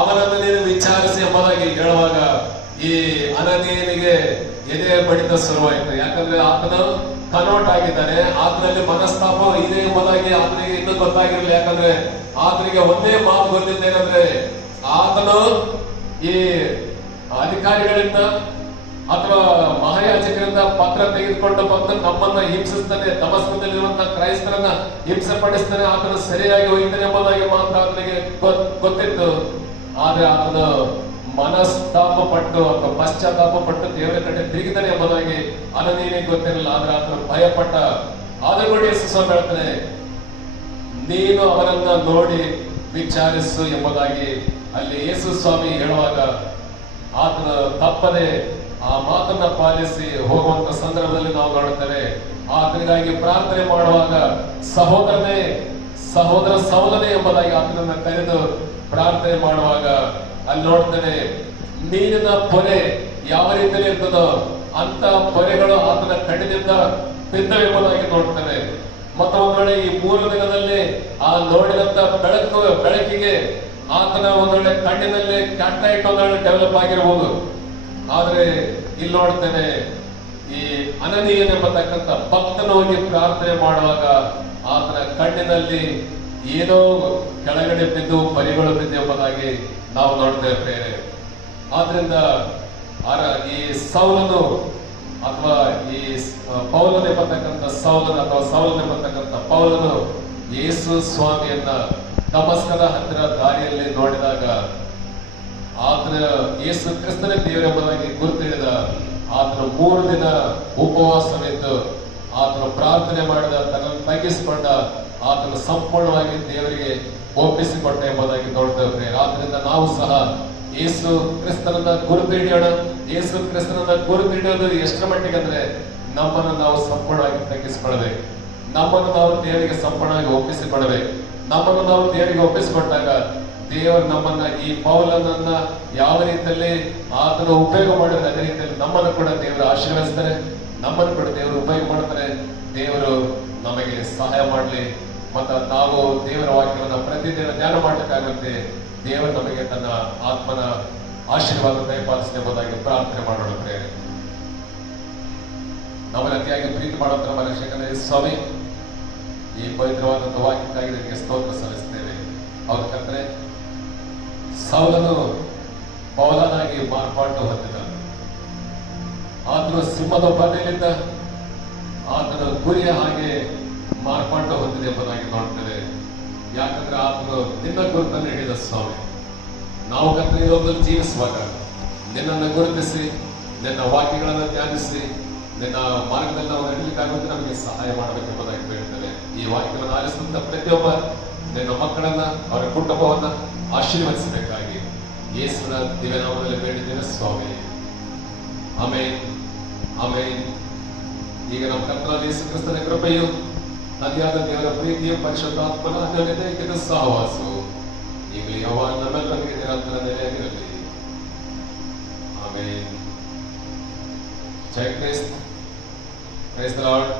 ಅವನನ್ನು ನೀನು ವಿಚಾರಿಸಿ ಎಂಬುದಾಗಿ ಹೇಳುವಾಗ ಈ ಅನನೀಯನಿಗೆ ಎದೆ ಬಡಿತ ಶುರುವಾಯಿತು. ಯಾಕಂದ್ರೆ ಆತನು ಕನ್ವರ್ಟ್ ಆಗಿದ್ದಾನೆ, ಆತನಲ್ಲಿ ಮನಸ್ತಾಪ ಇದೆ ಎಂಬುದಾಗಿ ಆತನಿಗೆ ಇನ್ನೂ ಗೊತ್ತಾಗಿರಲಿಲ್ಲ. ಯಾಕಂದ್ರೆ ಆತನಿಗೆ ಒಂದೇ ಮಾತು ಗೊತ್ತಿದ್ದೇನೆಂದ್ರೆ, ಆತನು ಈ ಅಧಿಕಾರಿಗಳಿಂದ ಅಥವಾ ಮಹಾಯಾಜಕರಿಂದ ಪತ್ರ ತೆಗೆದುಕೊಂಡು ಬಂದು ನಮ್ಮನ್ನ ಹಿಂಸಿಸ್ತಾನೆ, ದಮಸ್ಕದಲ್ಲಿರುವಂತಹ ಕ್ರೈಸ್ತರನ್ನ ಹಿಂಸೆ ಪಡಿಸ್ತಾನೆ, ಆತನು ಸರಿಯಾಗಿ ಹೋಗಿದ್ದಾನೆ ಎಂಬುದಾಗಿ ಮಾತ್ರ ಆತನಿಗೆ ಗೊತ್ತಿತ್ತು. ಆದ್ರೆ ಆತನು ಮನಸ್ತಾಪ ಪಟ್ಟು ಅಥವಾ ಪಶ್ಚಾತ್ತಾಪ ಪಟ್ಟು ದೇವರ ಕಡೆ ತಿರುಗಿದ್ದಾನೆ ಎಂಬುದಾಗಿ ಅನನೀಯನಿಗೆ ಗೊತ್ತಿರಲಿಲ್ಲ. ಆದ್ರೆ ಆತನು ಭಯಪಟ್ಟ. ಆದ್ರೆ ನೋಡಿ ಯೇಸು ಸ್ವಾಮಿ ಹೇಳ್ತಾನೆ, ನೀನು ಅವರನ್ನ ನೋಡಿ ವಿಚಾರಿಸು ಎಂಬುದಾಗಿ ಅಲ್ಲಿ ಯೇಸು ಸ್ವಾಮಿ ಹೇಳುವಾಗ ಆತನ ತಪ್ಪದೆ ಆ ಮಾತನ್ನ ಪಾಲಿಸಿ ಹೋಗುವಂತ ಸಂದರ್ಭದಲ್ಲಿ ನಾವು ನೋಡುತ್ತೇವೆ. ಆತನಿಗಾಗಿ ಪ್ರಾರ್ಥನೆ ಮಾಡುವಾಗ ಸಹೋದರ ಸೌಲನೆ ಎಂಬುದಾಗಿ ಆತನನ್ನ ಕರೆದು ಪ್ರಾರ್ಥನೆ ಮಾಡುವಾಗ ಅಲ್ಲಿ ನೋಡ್ತೇನೆ, ನೀರಿನ ಪೊರೆ ಯಾವ ರೀತಿಯಲ್ಲಿ ಇರ್ತದೋ ಅಂತ ಪೊರೆಗಳು ಆತನ ಕಣ್ಣಿನಿಂದ ಬಿದ್ದವೆಂಬುದಾಗಿ ನೋಡ್ತೇವೆ. ಮತ್ತು ಒಂದ್ ವೇಳೆ ಈ 3 ದಿನದಲ್ಲಿ ಆ ನೋಡಿದಂತ ಬೆಳಕಿಗೆ ಆತನ ಒಂದ್ ವೇಳೆ ಕಣ್ಣಿನಲ್ಲಿ ಕ್ಯಾಟ್ರೈಟ್ ಒಂದ್ ವೇಳೆ ಡೆವಲಪ್ ಆಗಿರಬಹುದು. ಆದ್ರೆ ಇಲ್ಲಿ ನೋಡ್ತೇನೆ, ಈ ಅನನೀಯನೆಂಬತಕ್ಕಂಥ ಭಕ್ತನು ಹೋಗಿ ಪ್ರಾರ್ಥನೆ ಮಾಡುವಾಗ ಆತನ ಕಣ್ಣಿನಲ್ಲಿ ಏನೋ ಕೆಳಗಡೆ ಬಿದ್ದು ಪರಿಗಳು ಬಿದ್ದು ಎಂಬುದಾಗಿ ನಾವು ನೋಡ್ತೇವೆ ಪ್ರೇರೆ. ಆದ್ರಿಂದ ಈ ಸೌಲನು ಅಥವಾ ಈ ಪೌಲನೆಂಬತಕ್ಕಂಥ ಸೌಲನೆಂಬತಕ್ಕಂಥ ಪೌಲನು ಯೇಸು ಸ್ವಾಮಿಯನ್ನ ದಮಸ್ಕದ ಹತ್ತಿರ ದಾರಿಯಲ್ಲಿ ನೋಡಿದಾಗ ಆತನ ಯೇಸು ಕ್ರಿಸ್ತನೇ ದೇವರೆಂಬುದಾಗಿ ಗುರುತಿಡಿದ. ಆತನ 3 ದಿನ ಉಪವಾಸವಿದ್ದು ಆತನು ಪ್ರಾರ್ಥನೆ ಮಾಡಿದ, ತನ್ನನ್ನು ತಗ್ಗಿಸಿಕೊಂಡ, ಆತನು ಸಂಪೂರ್ಣವಾಗಿ ದೇವರಿಗೆ ಒಪ್ಪಿಸಿಕೊಟ್ಟ ಎಂಬುದಾಗಿ ನೋಡ್ತೇವೆ. ಆದ್ರಿಂದ ನಾವು ಸಹ ಯೇಸು ಕ್ರಿಸ್ತನನ್ನ ಗುರುತು ಹಿಡಿಯೋಣ. ಯೇಸು ಕ್ರಿಸ್ತನನ್ನ ಗುರುತು ಹಿಡಿಯೋದು ಎಷ್ಟರ ಮಟ್ಟಿಗೆ ಅಂದ್ರೆ ನಮ್ಮನ್ನು ನಾವು ಸಂಪೂರ್ಣವಾಗಿ ತಗ್ಗಿಸಿಕೊಳ್ಬೇಕು, ನಮ್ಮನ್ನು ನಾವು ದೇವರಿಗೆ ಸಂಪೂರ್ಣವಾಗಿ ಒಪ್ಪಿಸಿಕೊಳ್ಬೇಕು. ನಮ್ಮನ್ನು ನಾವು ದೇವರಿಗೆ ಒಪ್ಪಿಸಿಕೊಟ್ಟಾಗ ದೇವರು ನಮ್ಮನ್ನ, ಈ ಪೌಲನನ್ನ ಯಾವ ರೀತಿಯಲ್ಲಿ ಆತನ ಉಪಯೋಗ ಮಾಡಿದ್ರೆ ಅದೇ ರೀತಿಯಲ್ಲಿ ನಮ್ಮನ್ನು ಕೂಡ ದೇವರು ಆಶೀರ್ವದಿಸ್ತಾರೆ, ನಮ್ಮನ್ನು ಕೂಡ ದೇವರು ಉಪಯೋಗ ಮಾಡ್ತಾರೆ. ದೇವರು ನಮಗೆ ಸಹಾಯ ಮಾಡಲಿ. ಮತ್ತು ನಾವು ದೇವರ ವಾಕ್ಯವನ್ನು ಪ್ರತಿದಿನ ಧ್ಯಾನ ಮಾಡಲಿಕ್ಕಾಗುತ್ತೆ. ದೇವರು ನಮಗೆ ತನ್ನ ಆತ್ಮನ ಆಶೀರ್ವಾದ ದಯಪಾಲಿಸಲಿ ಎಂಬುದಾಗಿ ಪ್ರಾರ್ಥನೆ ಮಾಡೋಣ. ಪ್ರೇರೆ ನಮ್ಮನ್ನು ಅತಿಯಾಗಿ ಪ್ರೀತಿ ಮಾಡುವಂತ ನಮ್ಮ ರಕ್ಷಕನೇ ಸ್ವಾಮಿ, ಈ ಪವಿತ್ರವಾದಂತಹ ವಾಕ್ಯಕ್ಕಾಗಿ ನಿಮಗೆ ಸ್ತೋತ್ರ ಸಲ್ಲಿಸ್ತೇವೆ. ಅವ್ರ ಕರ್ತನೆ, ಸೌಲನು ಪೌಲನಾಗಿ ಮಾರ್ಪಾಟು ಹೊಂದಿದ, ಆತನು ಸಿಂಹದ ಬದಲಿದ್ದ, ಆತನ ಗುರಿಯ ಹಾಗೆ ಮಾರ್ಪಾಟು ಹೊಂದಿದೆ ಎಂಬುದಾಗಿ ನೋಡ್ತೇವೆ. ಯಾಕಂದ್ರೆ ಆತನು ನಿನ್ನ ಗುರುತನ್ನು ಹಿಡಿದ ಸ್ವಾಮಿ. ನಾವು ಕರ್ತನೆ ಲೋಕದಲ್ಲಿ ಜೀವಿಸುವಾಗ ನಿನ್ನನ್ನು ಗುರುತಿಸಿ, ನಿನ್ನ ವಾಕ್ಯಗಳನ್ನು ಧ್ಯಾನಿಸಿ, ನಿನ್ನ ಮಾರ್ಗದಲ್ಲಿ ನಾವು ನಡೀಲಿಕ್ಕಾಗುತ್ತೆ ನಮಗೆ ಸಹಾಯ ಮಾಡಬೇಕೆಂಬುದಾಗಿ ಹೇಳ್ತೇವೆ. ಈ ವಾಕ್ಯವನ್ನು ಆಲಿಸಿದಂತ ಪ್ರತಿಯೊಬ್ಬ ನಿನ್ನ ಮಕ್ಕಳನ್ನ, ಅವರ ಕುಟುಂಬವನ್ನ ಆಶೀರ್ವದಿಸಬೇಕಾಗಿ ಯೇಸುವಿನ ದಿವ್ಯನಾಮದಲ್ಲಿ ಬೇಡಿದ್ದೇನೆ ಸ್ವಾಮಿ. ಆಮೇನ್, ಆಮೇನ್. ಈಗ ನಮ್ಮ ಕರ್ತನಾದ ಯೇಸು ಕ್ರಿಸ್ತನ ಕೃಪೆಯು, ತಂದೆಯಾದ ದೇವರ ಪ್ರೀತಿಯು, ಪರಿಶುದ್ಧಾತ್ಮನ ಅನ್ಯೋನ್ಯತೆಯ ಸಹವಾಸವು ಈಗಲೂ ಯಾವಾಗ ನಮ್ಮೆಲ್ಲರಿಗೆ ನಿರಂತರ ನೆಲೆಯಾಗಿರಲಿ. ಆಮೇನ್. ಜೈ ಕ್ರಿಸ್ತ. Praise the lord.